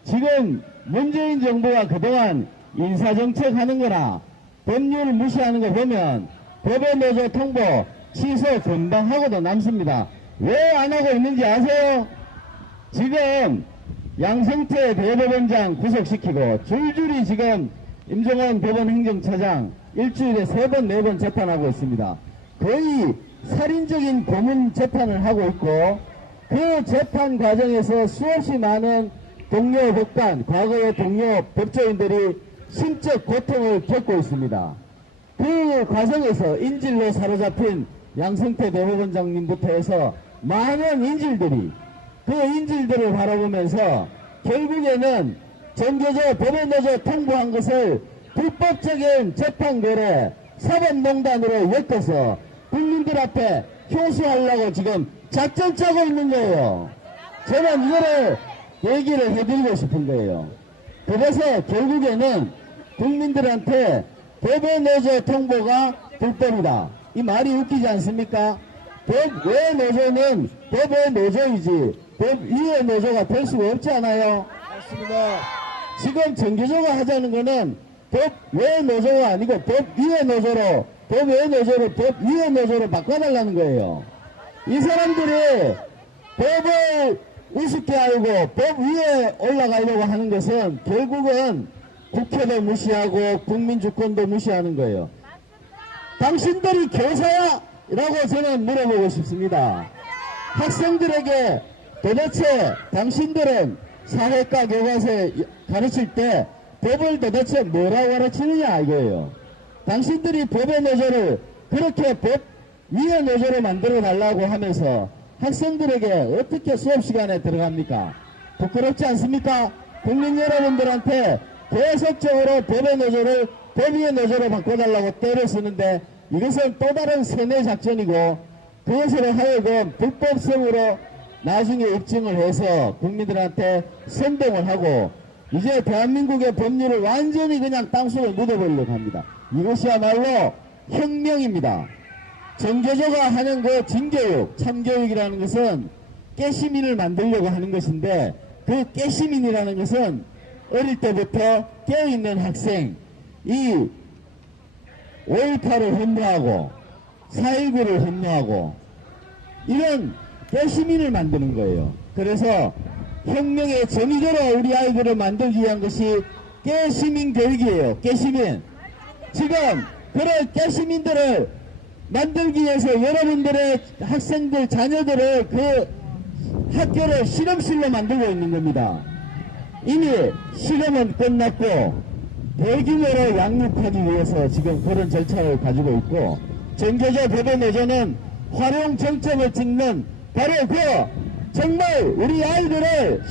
지금 문재인 정부가 그동안 인사정책 하는 거나 법률 무시하는 거 보면 법에 노조 통보 취소 금방 하고도 남습니다. 왜 안 하고 있는지 아세요? 지금 양성태 대법원장 구속시키고 줄줄이 지금 임종원 법원 행정처장 일주일에 3번, 4번 재판하고 있습니다. 거의 살인적인 고문 재판을 하고 있고 그 재판 과정에서 수없이 많은 동료 법관, 과거의 동료 법조인들이 심적 고통을 겪고 있습니다. 그 과정에서 인질로 사로잡힌 양성태 대법원장님부터 해서 많은 인질들이 그 인질들을 바라보면서 결국에는 정교조 법원노조 통보한 것을 불법적인 재판거래 사법농단으로 엮어서 국민들 앞에 효수하려고 지금 작전 짜고 있는 거예요. 저는 이거를 얘기를 해드리고 싶은 거예요. 그래서 결국에는 국민들한테 법외노조 통보가 불법이다. 이 말이 웃기지 않습니까? 법외노조는 법외노조이지 법위의 노조가 될 수가 없지 않아요? 맞습니다. 지금 정교조가 하자는 거는 법외노조가 아니고 법위의 노조로 법외노조를 법위의 노조로 바꿔달라는 거예요. 이 사람들이 법을 우습게 알고 법 위에 올라가려고 하는 것은 결국은 국회도 무시하고 국민주권도 무시하는 거예요. 당신들이 교사야? 라고 저는 물어보고 싶습니다. 학생들에게 도대체 당신들은 사회과 교과서에 가르칠 때 법을 도대체 뭐라고 가르치느냐 이거예요. 당신들이 법의 노조를 그렇게 법 위의 노조로 만들어 달라고 하면서 학생들에게 어떻게 수업 시간에 들어갑니까? 부끄럽지 않습니까? 국민 여러분들한테 계속적으로 법의 노조를 법위의 노조로 바꿔달라고 때를 쓰는데 이것은 또 다른 세뇌 작전이고 그것으로 하여금 불법성으로 나중에 입증을 해서 국민들한테 선동을 하고 이제 대한민국의 법률을 완전히 그냥 땅속에 묻어버리려고 합니다. 이것이야말로 혁명입니다. 정교조가 하는 그 진교육, 참교육이라는 것은 깨시민을 만들려고 하는 것인데 그 깨시민이라는 것은 어릴 때부터 깨어있는 학생, 이 5.18을 흠모하고 4.19를 흠모하고 이런 깨시민을 만드는 거예요. 그래서 혁명의 전위대로 우리 아이들을 만들기 위한 것이 깨시민 교육이에요. 깨시민. 지금 그런 깨시민들을 만들기 위해서 여러분들의 학생들, 자녀들을 그 학교를 실험실로 만들고 있는 겁니다. 이미 실험은 끝났고 대규모로 양육하기 위해서 지금 그런 절차를 가지고 있고 정교조 법외노조는 활용 정점을 찍는 바로 그 정말 우리 아이들을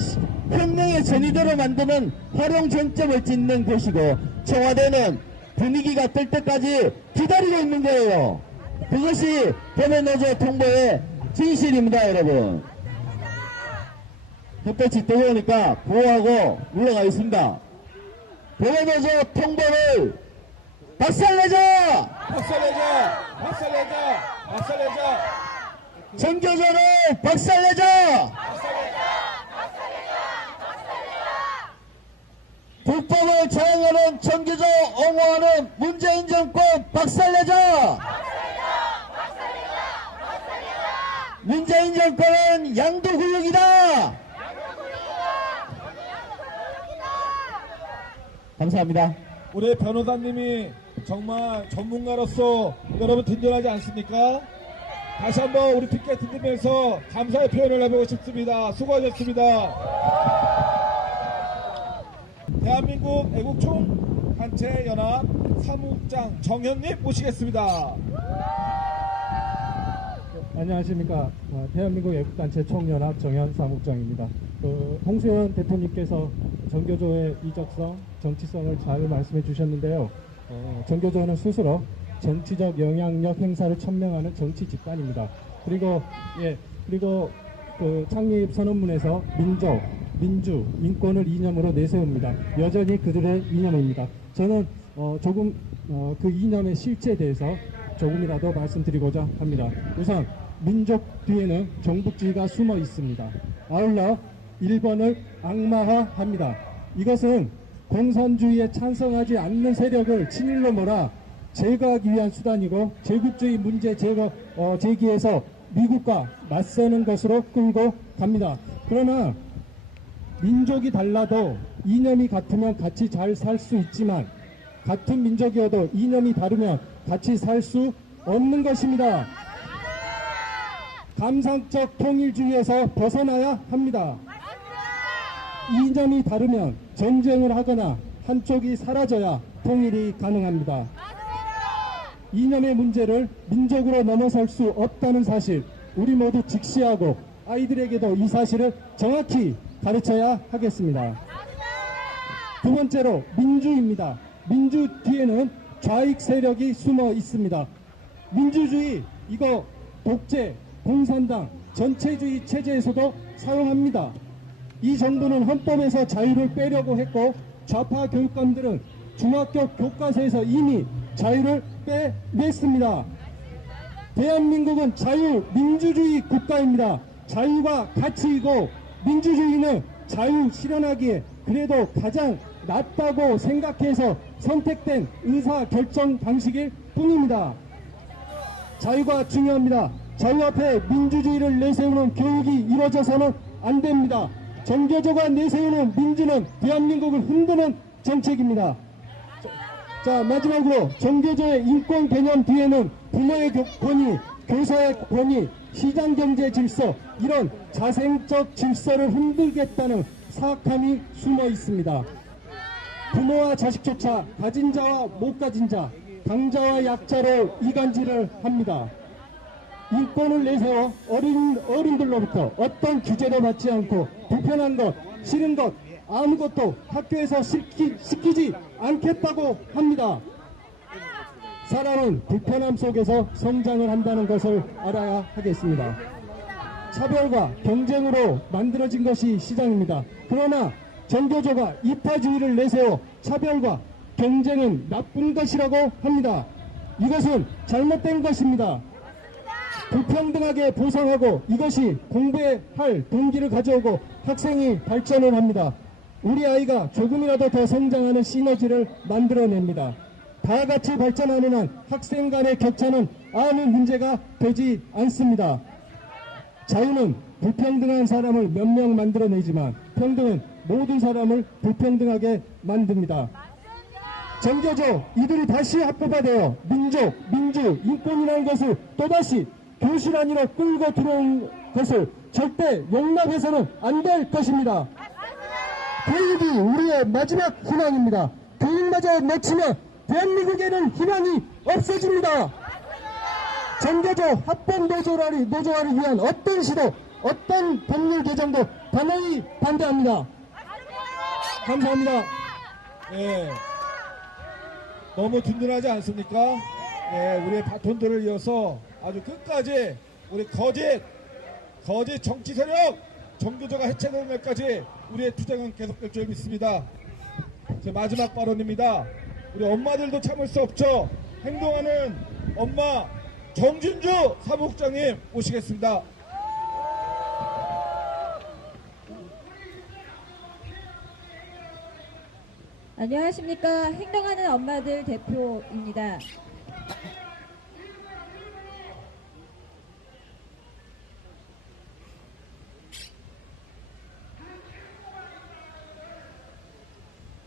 혁명의 전위대로 만드는 활용 정점을 찍는 것이고 청와대는 분위기가 뜰 때까지 기다리고 있는 거예요. 그것이 법외노조 통보의 진실입니다, 여러분. 햇볕이 뜨거우니까 보호하고 물러가 있습니다. 법외노조 통보를 박살내자! 박살내자! 박살내자! 박살내자! 정교조를 박살내자! 불법을 자행하는 정교조 옹호하는 문재인 정권 박살내자! 문재인 정권은 양도구역이다! 감사합니다. 우리 변호사님이 정말 전문가로서 여러분 든든하지 않습니까? 다시 한번 우리 피켓 들으면서 감사의 표현을 해보고 싶습니다. 수고하셨습니다. 대한민국 애국총단체연합 사무국장 정현님 모시겠습니다. 안녕하십니까. 대한민국 애국단체 총연합 정현 사무국장입니다. 홍수현 대표님께서 정교조의 이적성, 정치성을 잘 말씀해 주셨는데요. 정교조는 스스로 정치적 영향력 행사를 천명하는 정치 집단입니다. 그리고 그 창립 선언문에서 민족, 민주, 인권을 이념으로 내세웁니다. 여전히 그들의 이념입니다. 저는 조금 그 이념의 실체에 대해서 조금이라도 말씀드리고자 합니다. 우선 민족 뒤에는 종북주의가 숨어 있습니다. 아울러 일본을 악마화합니다. 이것은 공산주의에 찬성하지 않는 세력을 친일로 몰아 제거하기 위한 수단이고 제국주의 문제 제기에서 미국과 맞서는 것으로 끌고 갑니다. 그러나 민족이 달라도 이념이 같으면 같이 잘 살 수 있지만 같은 민족이어도 이념이 다르면 같이 살 수 없는 것입니다. 감상적 통일주의에서 벗어나야 합니다. 이념이 다르면 전쟁을 하거나 한쪽이 사라져야 통일이 가능합니다. 이념의 문제를 민족으로 넘어설 수 없다는 사실, 우리 모두 직시하고 아이들에게도 이 사실을 정확히 가르쳐야 하겠습니다. 두 번째로 민주입니다. 민주 뒤에는 좌익 세력이 숨어 있습니다. 민주주의, 이거 독재, 공산당, 전체주의 체제에서도 사용합니다. 이 정부는 헌법에서 자유를 빼려고 했고 좌파 교육감들은 중학교 교과서에서 이미 자유를 빼냈습니다. 대한민국은 자유민주주의 국가입니다. 자유가 가치이고 민주주의는 자유 실현하기에 그래도 가장 낫다고 생각해서 선택된 의사결정 방식일 뿐입니다. 자유가 중요합니다. 자유 앞에 민주주의를 내세우는 교육이 이루어져서는 안 됩니다. 정교조가 내세우는 민주는 대한민국을 흔드는 정책입니다. 자, 마지막으로 정교조의 인권 개념 뒤에는 부모의 권위, 교사의 권위, 시장경제 질서, 이런 자생적 질서를 흔들겠다는 사악함이 숨어 있습니다. 부모와 자식조차 가진 자와 못 가진 자, 강자와 약자로 이간질을 합니다. 인권을 내세워 어른들로부터 어떤 규제도 받지 않고 불편한 것, 싫은 것, 아무것도 학교에서 시키지 않겠다고 합니다. 사람은 불편함 속에서 성장을 한다는 것을 알아야 하겠습니다. 차별과 경쟁으로 만들어진 것이 시장입니다. 그러나 정교조가 이파주의를 내세워 차별과 경쟁은 나쁜 것이라고 합니다. 이것은 잘못된 것입니다. 불평등하게 보상하고 이것이 공부에 할 동기를 가져오고 학생이 발전을 합니다. 우리 아이가 조금이라도 더 성장하는 시너지를 만들어냅니다. 다 같이 발전하는 한 학생 간의 격차는 아무 문제가 되지 않습니다. 자유는 불평등한 사람을 몇 명 만들어내지만 평등은 모든 사람을 불평등하게 만듭니다. 정교조, 이들이 다시 합법화되어 민족, 민주, 인권이라는 것을 또다시 교실 안으로 끌고 들어온 것을 절대 용납해서는 안 될 것입니다. 교육이 우리의 마지막 희망입니다. 교육마저 놓치면 대한민국에는 희망이 없어집니다. 정교조 합법 노조화를 위한 어떤 시도, 어떤 법률 개정도 단호히 반대합니다. 감사합니다. 네. 너무 든든하지 않습니까? 네, 우리의 바톤들을 이어서 아주 끝까지 우리 거짓 정치 세력 정교조가 해체되는 날까지 우리의 투쟁은 계속될 줄 믿습니다. 제 마지막 발언입니다. 우리 엄마들도 참을 수 없죠. 행동하는 엄마 정진주 사무국장님 모시겠습니다. 안녕하십니까. 행동하는 엄마들 대표입니다.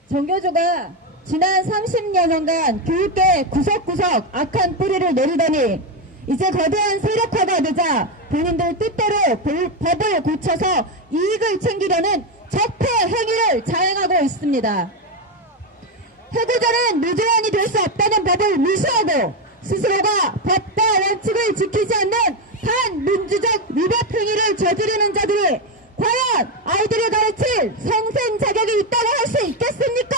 정교조가 지난 30여년간 교육계 구석구석 악한 뿌리를 내리더니 이제 거대한 세력화가 되자 본인들 뜻대로 법을 고쳐서 이익을 챙기려는 적폐 행위를 자행하고 있습니다. 해고자는 무죄환이 될 수 없다는 법을 무시하고 스스로가 법과 원칙을 지키지 않는 반민주적 위법 행위를 저지르는 자들이 과연 아이들을 가르칠 선생 자격이 있다고 할 수 있겠습니까?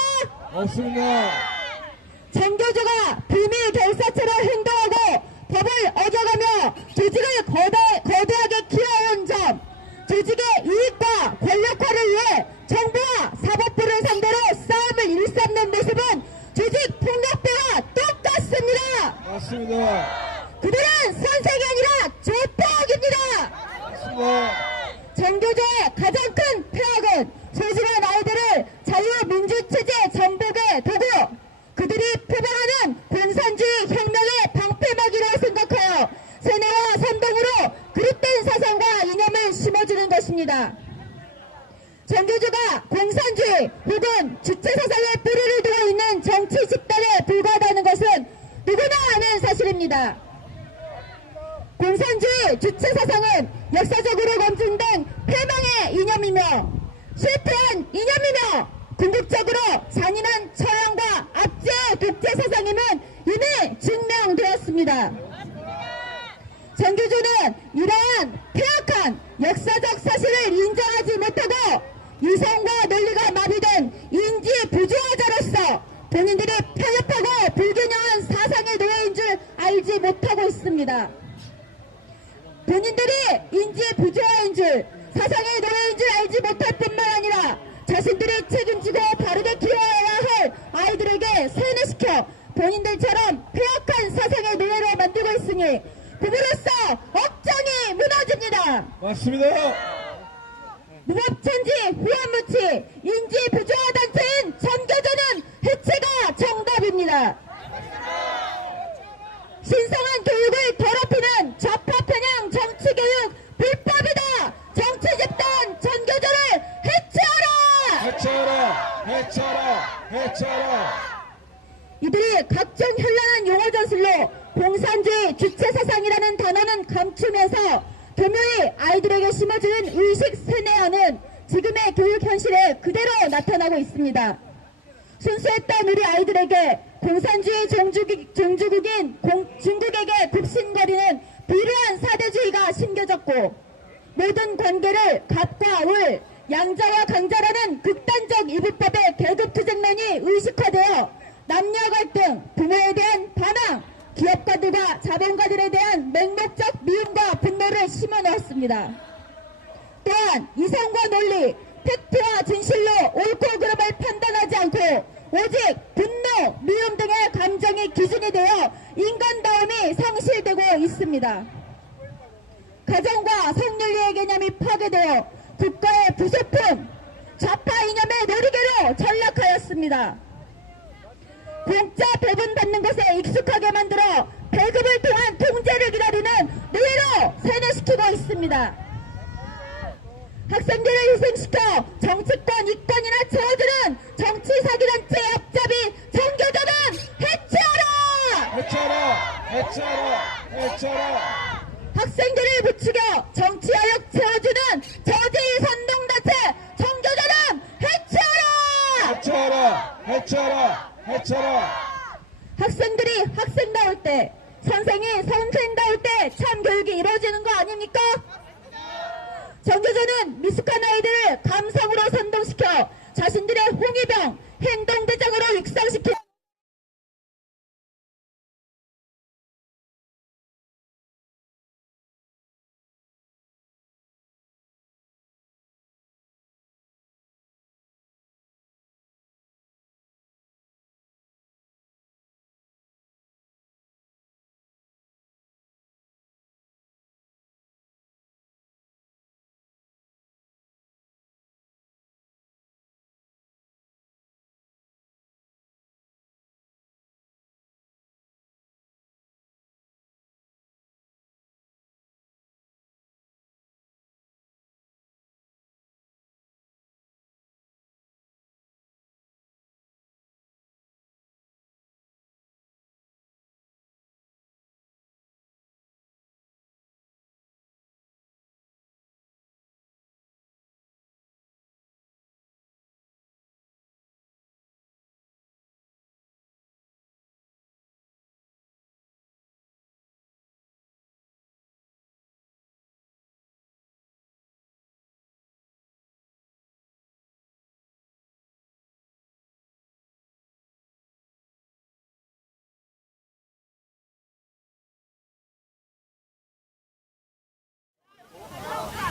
없습니다. 정교조가 비밀 결사체로 행동하고 법을 어겨가며 조직을 거대하게 키워온 점, 조직의 이익과 권력화를 위해 정부와 사법부를 상대로 싸움을 일삼는 모습은 조직 폭력배와 똑같습니다. 맞습니다. 그들은 선생이 아니라 조폭입니다. 맞습니다. 정교조의 가장 큰 폐악은 소심한 아이들을 자유민주체제 전복의 도구, 그들이 표방하는 공산주의 혁명의 방패막이라고 생각하여 세뇌와 선동으로 그릇된 사상과 이념을 심어주는 것입니다. 정교조가 공산주의 혹은 주체사상의 뿌리를 두고 있는 정치 집단에 불과하다는 것은 누구나 아는 사실입니다. 공산주의 주체사상은 역사적으로 검증된 패망의 이념이며 실패한 이념이며 궁극적으로 잔인한 처형과 압제의 독재사상임은 이미 증명되었습니다. 정교조는 이러한 폐악한 역사적 사실을 인정하지 못하고 이성과 논리가 마비된 인지 부조화자로서 본인들이 편협하고 불균형한 사상의 노예인 줄 알지 못하고 있습니다. 본인들이 인지 부조화인 줄, 사상의 노예인 줄 알지 못할 뿐만 아니라 자신들이 책임지고 바르게 키워야 할 아이들에게 세뇌시켜 본인들처럼 폐악한 사상의 노예로 만들고 있으니 그들로서 억장이 무너집니다. 맞습니다. 무법천지 후한무치 인지 부조화 단체인 정교조는 해체가 정답입니다. 신성한 교육을 더럽히는 좌파 편향 정치교육 불법이다. 정치집단 정교조를 해체하라. 해체하라. 해체하라. 해체하라. 이들이 각종 현란한 용어 전술로 공산주의 주체사상이라는 단어는 감추면서 교묘히 아이들에게 심어주는 의식 세뇌하는 지금의 교육 현실에 그대로 나타나고 있습니다. 순수했던 우리 아이들에게 공산주의 종주국인 중국에게 굽신거리는 비루한 사대주의가 심겨졌고 모든 관계를 갑과 을, 양자와 강자라는 극단적 이분법의 계급투쟁론이 의식화되어 남녀 갈등, 부모에 대한 반항, 기업가들과 자본가들에 대한 맹목적 미움과 분노를 심어넣었습니다. 또한 이성과 논리, 팩트와 진실로 옳고 그름을 판단하지 않고 오직 분노, 미움 등의 감정이 기준이 되어 인간다움이 상실되고 있습니다. 가정과 성윤리의 개념이 파괴되어 국가의 부속품, 좌파 이념의 놀이개로 전락하였습니다. 공짜 배분 받는 것에 익숙하게 만들어 배급을 통한 통제를 기다리는 노예로 세뇌시키고 있습니다. 학생들을 희생시켜 정치권 이권이나 채워주는 정치 사기단체 앞잡이 정교조는 해체하라! 해체하라. 해체하라. 해체하라. 학생들을 부추겨 정치하역 채워주는 저지 선동단체 정교조는 해체하라! 해체하라. 해체하라. 해체하라. 학생들이 학생다울 때, 선생이 선생다울 때 참 교육이 이루어지는 거 아닙니까? 정교조는 미숙한 아이들을 감성으로 선동시켜 자신들의 홍위병, 행동대장으로 육성시킨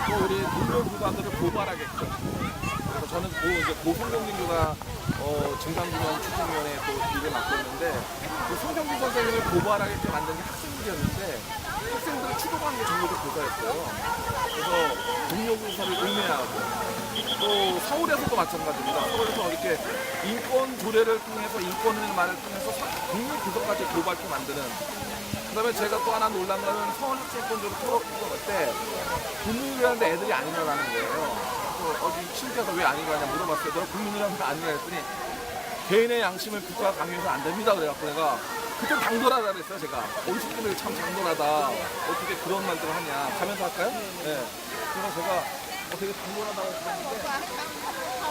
또 우리 동료 교관들을 고발하겠죠. 그래서 저는 고성경진 교가 증강균형 추진위원회 또 일을 맡고 있는데 그 송경진 선생님을 고발하게끔 만든 게 학생들이었는데 학생들을 추동한 게 전교조 교사였어요. 그래서 동료 교사를 음해하고 또 서울에서도 마찬가지입니다. 서울에서 이렇게 인권 조례를 통해서 인권의 말을 통해서 동료 교사까지 고발케 만드는. 그다음에 제가 또 하나 놀란 거는 서울 학생권조를 풀어볼 때 국민이라는데 애들이 안 일어나는 거예요. 어디 신기하다 왜 안 일어나냐 물어봤어요. 너 국민이라는데 안 일어나 했더니 개인의 양심을 국가가 강요해서 안 됩니다. 그래갖고 내가 그때 당돌하다 그랬어요. 제가 우리 친구들이 참 당돌하다. 어떻게 그런 말들을 하냐. 가면서 할까요? 네. 그래서 제가 되게 당돌하다고 했는데